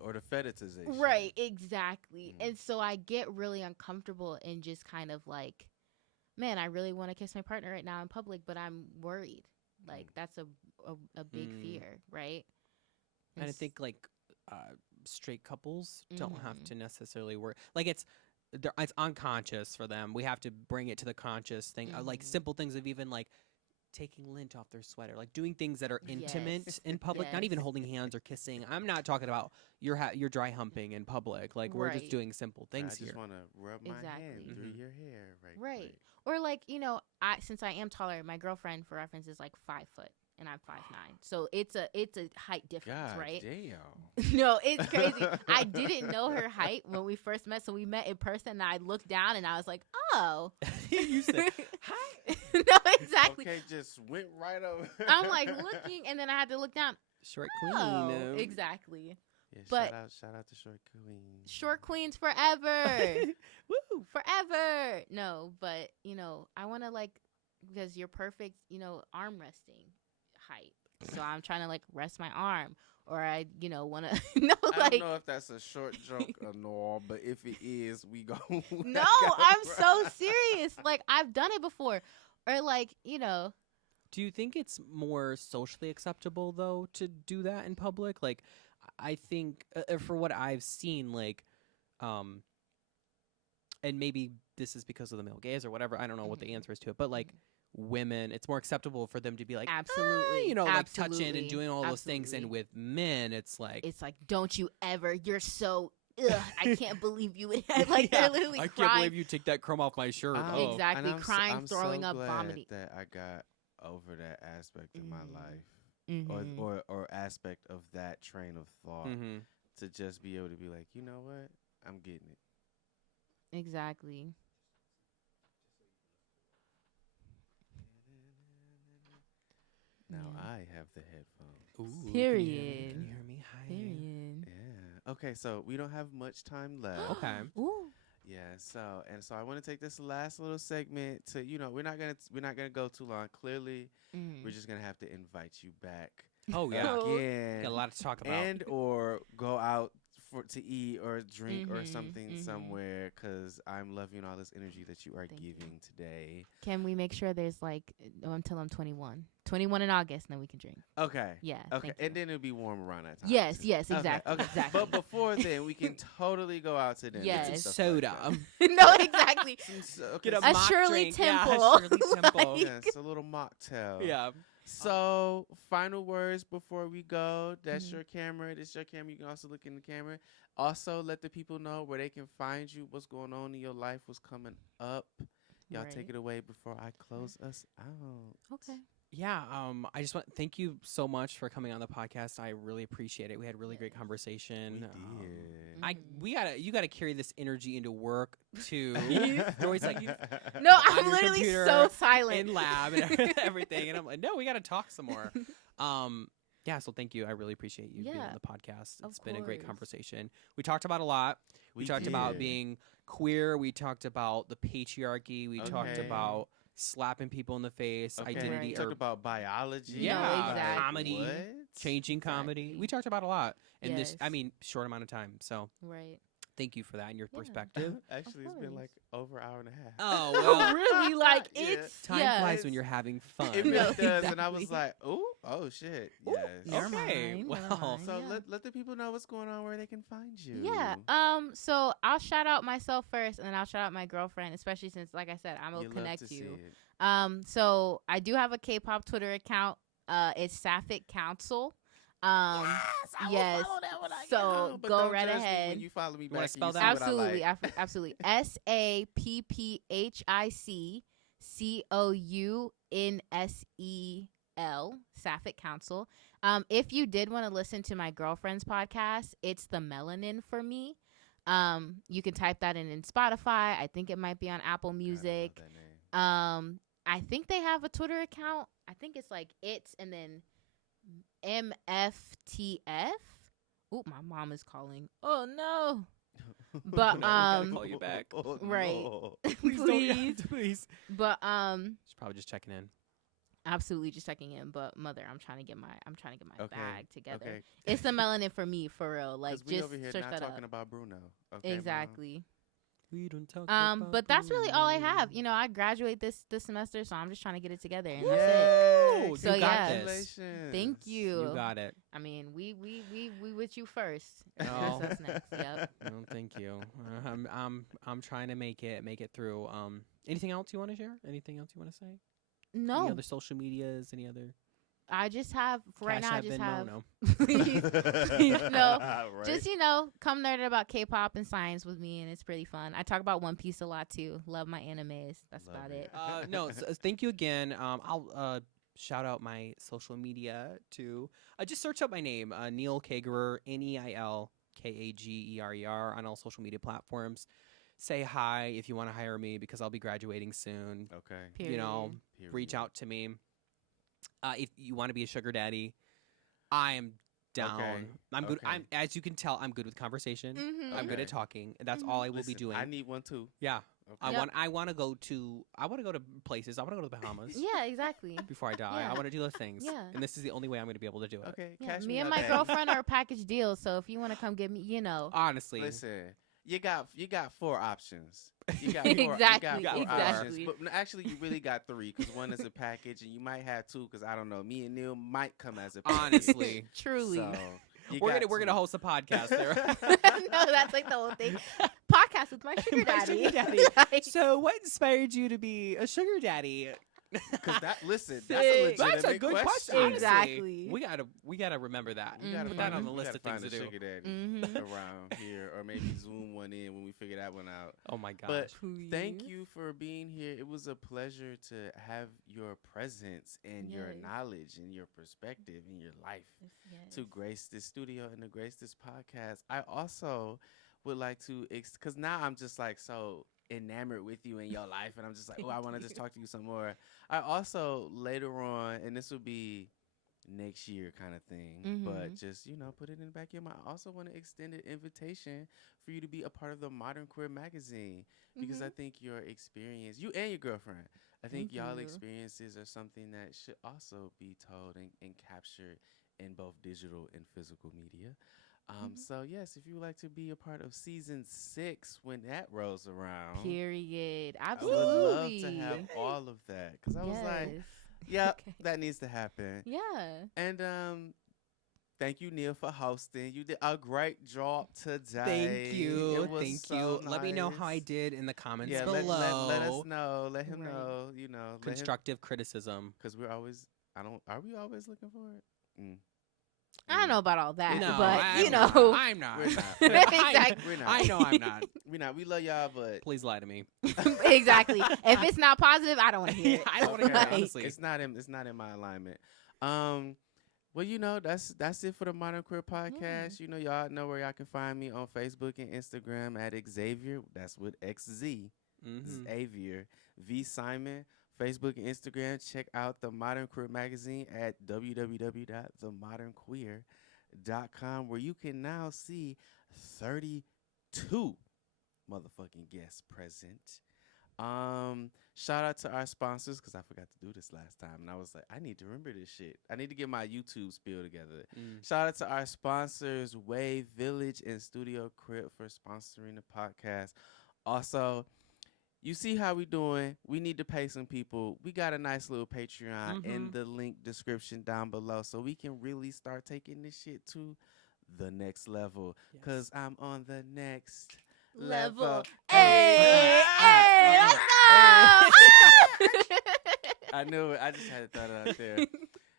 or the fetishization. Right, exactly. And so I get really uncomfortable and just kind of like, man, I really want to kiss my partner right now in public, but I'm worried. Like that's a big fear, right? And I think like straight couples don't have to necessarily work. Like it's unconscious for them. We have to bring it to the conscious thing. Like simple things of even like taking lint off their sweater, like doing things that are intimate in public, not even holding hands or kissing. I'm not talking about your dry humping in public. Like we're just doing simple things here. I just want to rub my hand through your hair. Right. Or like, you know, since I am taller, my girlfriend, for reference, is like 5 foot. And I'm 5'9", so it's a height difference, God right? Damn. No, it's crazy. I didn't know her height when we first met, so we met in person. And I looked down, and I was like, "Oh." You said, "Hi." No, exactly. Okay, just went right over. I'm like looking, and then I had to look down. Short queen. Oh, exactly. Yeah, but shout out to Short Queen. Short queens forever. Woo, forever. No, but you know, I want to like, because you're perfect, you know, arm resting height, so I'm trying to like rest my arm, or I, you know, want to I don't know if that's a short joke or no, but if it is, we go. No, I'm so serious. Like I've done it before, or like, you know. Do you think it's more socially acceptable though to do that in public? Like, I think for what I've seen, like, and maybe this is because of the male gaze or whatever. I don't know what the answer is to it, but like, women, it's more acceptable for them to be like, Absolutely. you know, like touching Absolutely. and doing all those things. And Absolutely. with men, it's like, don't you ever, you're so, ugh, I can't believe you. Like, yeah, they're literally I crying. can't believe you take that crumb off my shirt. Oh. Exactly. And Crying, I'm throwing so up, glad vomiting. that I got over that aspect in my life, Mhm. or aspect of that train of thought, Mm-hmm. to just be able to be like, you know what, I'm getting it. Exactly. Now Yeah. I have the headphones. Ooh, Period. Can you hear me? Hi. Period. Yeah. Okay, so we don't have much time left. Okay. Ooh. Yeah. So I want to take this last little segment to, we're not gonna go too long. Clearly, we're just gonna have to invite you back Oh, yeah. again, Got a lot to talk about. and or go out to eat or drink or Mhm, something mhm. somewhere, because I'm loving all this energy that you are Thank you. giving today. Can we make sure there's like until I'm 21? 21 in August, and then we can drink. Okay. Yeah. Okay, thank you. and then it'll be warm around that time. Yes, too. yes, Okay, exactly. Okay. Exactly. But before then, we can totally go out to dinner. Yes. and Some stuff like soda. that. No, exactly. Get a A mock Shirley drink. Yeah, Temple. a Shirley Temple. Like- Yes, a little mocktail. Yeah. So, final words before we go. That's Mhm. your camera. This is your camera. You can also look in the camera. Also, let the people know where they can find you, what's going on in your life, what's coming up. Y'all Right. take it away before I close us out. Okay. Yeah, I just want thank you so much for coming on the podcast. I really appreciate it. We had really great conversation. We did. Mhm. You gotta carry this energy into work too. You're always like No, on I'm your literally computer, so silent. in lab and everything, and I'm like, no, we gotta talk some more. Yeah, so thank you. I really appreciate you being Yeah, on the podcast. of It's been a great course. conversation. We talked about a lot. We talked about did. being queer. We talked about the patriarchy. We talked Okay. about slapping people in the face, Okay. identity, Right. Talk or about biology. Yeah, No, exactly. comedy, What? changing comedy. Exactly. We talked about a lot in this, I Yes. mean, short amount of time. So Right. thank you for that and your Yeah. perspective. Actually, it's been course. like over an hour and a half. Oh, Oh, well, really? Like Yeah. it's time yeah. flies when you're having fun. It really No, does, and I was exactly. like, oh shit, Ooh, yes. Never Okay, mind, well, never mind, So yeah. let the people know what's going on, where they can find you. Yeah. So I'll shout out myself first, and then I'll shout out my girlfriend, especially since, like I said, I'm gonna You love connect to see you. it. So I do have a K-pop Twitter account. It's Sapphic Council. Yes. So But go don't right judge me ahead. when you follow me You wanna back. and spell you see that? what I Absolutely, like. absolutely. SAPPHICCOUNSEL, Sapphic Council. If you did want to listen to my girlfriend's podcast, it's The Melanin for Me. You can type that in Spotify. I think it might be on Apple God, I love Music. that name. I think they have a Twitter account. I think it's like it's and then MFTF. Ooh, my mom is calling. Oh no. But No, we gotta call you back. Oh, Right. no. Please don't, Please. please. But She's probably just checking in. absolutely just checking in. But mother, I'm trying to get my Okay, bag together. Okay. It's The Melanin for Me, for real. Like 'Cause we just over here search not that talking up. about Bruno. Okay, Mom? Exactly. We don't talk But that's really all I have. You know, I graduate this semester, so I'm just trying to get it together, and that's it. Yay! Woo! So, You got yeah. this. Congratulations. Thank you. You got it. I mean, we with you first. Oh. That's next. Yep. No, thank you. I'm trying to make it through. Anything else you want to share? Anything else you want to say? Any No, other social medias? Any other? I just have for right Cash now. I App, just Venmo? have No. please, no. Right. Just come nerd about K-pop and science with me, and it's pretty fun. I talk about One Piece a lot too. Love my animes. That's Love about it. it. No. Thank you again. I'll shout out my social media too. Just search up my name, Neil Kagerer, NeilKagerer on all social media platforms. Say hi if you want to hire me because I'll be graduating soon. Okay. Period. You know, reach Period. out to me. If you want to be a sugar daddy, I am down. Okay. I'm good. Okay. I'm as you can tell, I'm good with conversation. Mhm. I'm good at Okay. talking. And that's Mhm. all I will Listen, be doing. I need one too. Yeah. Okay. Yep. I want to go to places. I want to go to the Bahamas Yeah, exactly. before I die. Yeah. I want to do those things. Yeah. And this is the only way I'm going to be able to do it. Okay. Yeah, Cash me and out, my daddy. girlfriend are a package deal, so if you want to come get me, you know. Honestly. Listen, you got 4 options. You got 4, Exactly, you got 4 exactly. options. But actually, you really got 3 because one is a package, and you might have 2 because I don't know. Me and Neil might come as a package. Honestly. Truly. So, you we're got going to 2. host a podcast there. No, that's like the whole thing. Podcast with my sugar My daddy. sugar daddy. Like, So what inspired you to be a sugar daddy? Because listen, that's a legitimate That's a good question. Honestly. Exactly. We gotta remember that. We gotta Put find that on a- the we list gotta of things find to a do. sugar daddy around here, or maybe zoom one in when we figure that one out. Oh my gosh. But thank you for being here. It was a pleasure to have your presence and your knowledge and your perspective and your life to grace this studio and to grace this podcast. I also would like to, because now I'm just like so enamored with you in your life, and I'm just like, oh, I want to just talk to you some more. I also later on, and this will be next year kind of thing, but just, put it in the back of your mind. I also want to extend an invitation for you to be a part of the Modern Queer magazine, because I think your experience, you and your girlfriend, I think y'all experiences are something that should also be told and captured in both digital and physical media. So yes, if you would like to be a part of season 6 when that rolls around, Period. I Absolutely. would love to have all of that, because I was like, yeah, that needs to happen. Yeah. And thank you, Neil, for hosting. You did a great job today. Thank you. It was Thank so you. Let me know nice. how I did in the comments Yeah, below. let us know. Let him Right. know. Constructive criticism. Because we're always. Are we always looking for it? I don't know about all that, No, but I'm I'm not. We're not. Exactly. We're not. I know I'm not. We're not. We love y'all, but Please lie to me. Exactly. If it's not positive, I don't want to hear it. I don't want to hear it, Like, honestly. it's not in my alignment. Well, that's it for the Modern Queer Podcast. Y'all know where y'all can find me on Facebook and Instagram at Xzavier. That's with XZ. Xzavier V Simon. Facebook and Instagram. Check out the Modern Queer magazine at www.themodernqueer.com, where you can now see 32 motherfucking guests present. Shout out to our sponsors, because I forgot to do this last time, and I was like, I need to remember this shit. I need to get my YouTube spiel together. Shout out to our sponsors, Wave Village and Studio Crib, for sponsoring the podcast. Also, you see how we doing. We need to pay some people. We got a nice little Patreon in the link description down below, so we can really start taking this shit to the next level, because I'm on the next level. Hey, let's go. I knew it. I just had to throw it out there.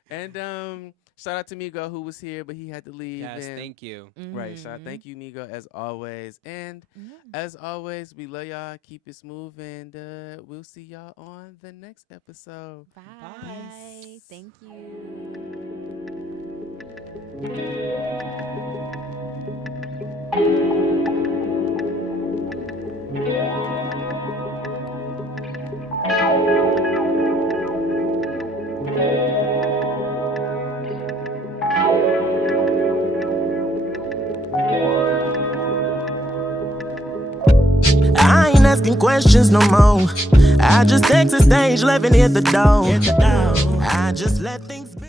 And shout out to Miguel, who was here, but he had to leave. Yes, and thank you. Right, shout out. Thank you, Miguel, as always. And as always, we love y'all. Keep it smooth, and we'll see y'all on the next episode. Bye. Bye. Thank you. I ain't asking questions no more. I just exit stage, left and hit the door. I just let things be.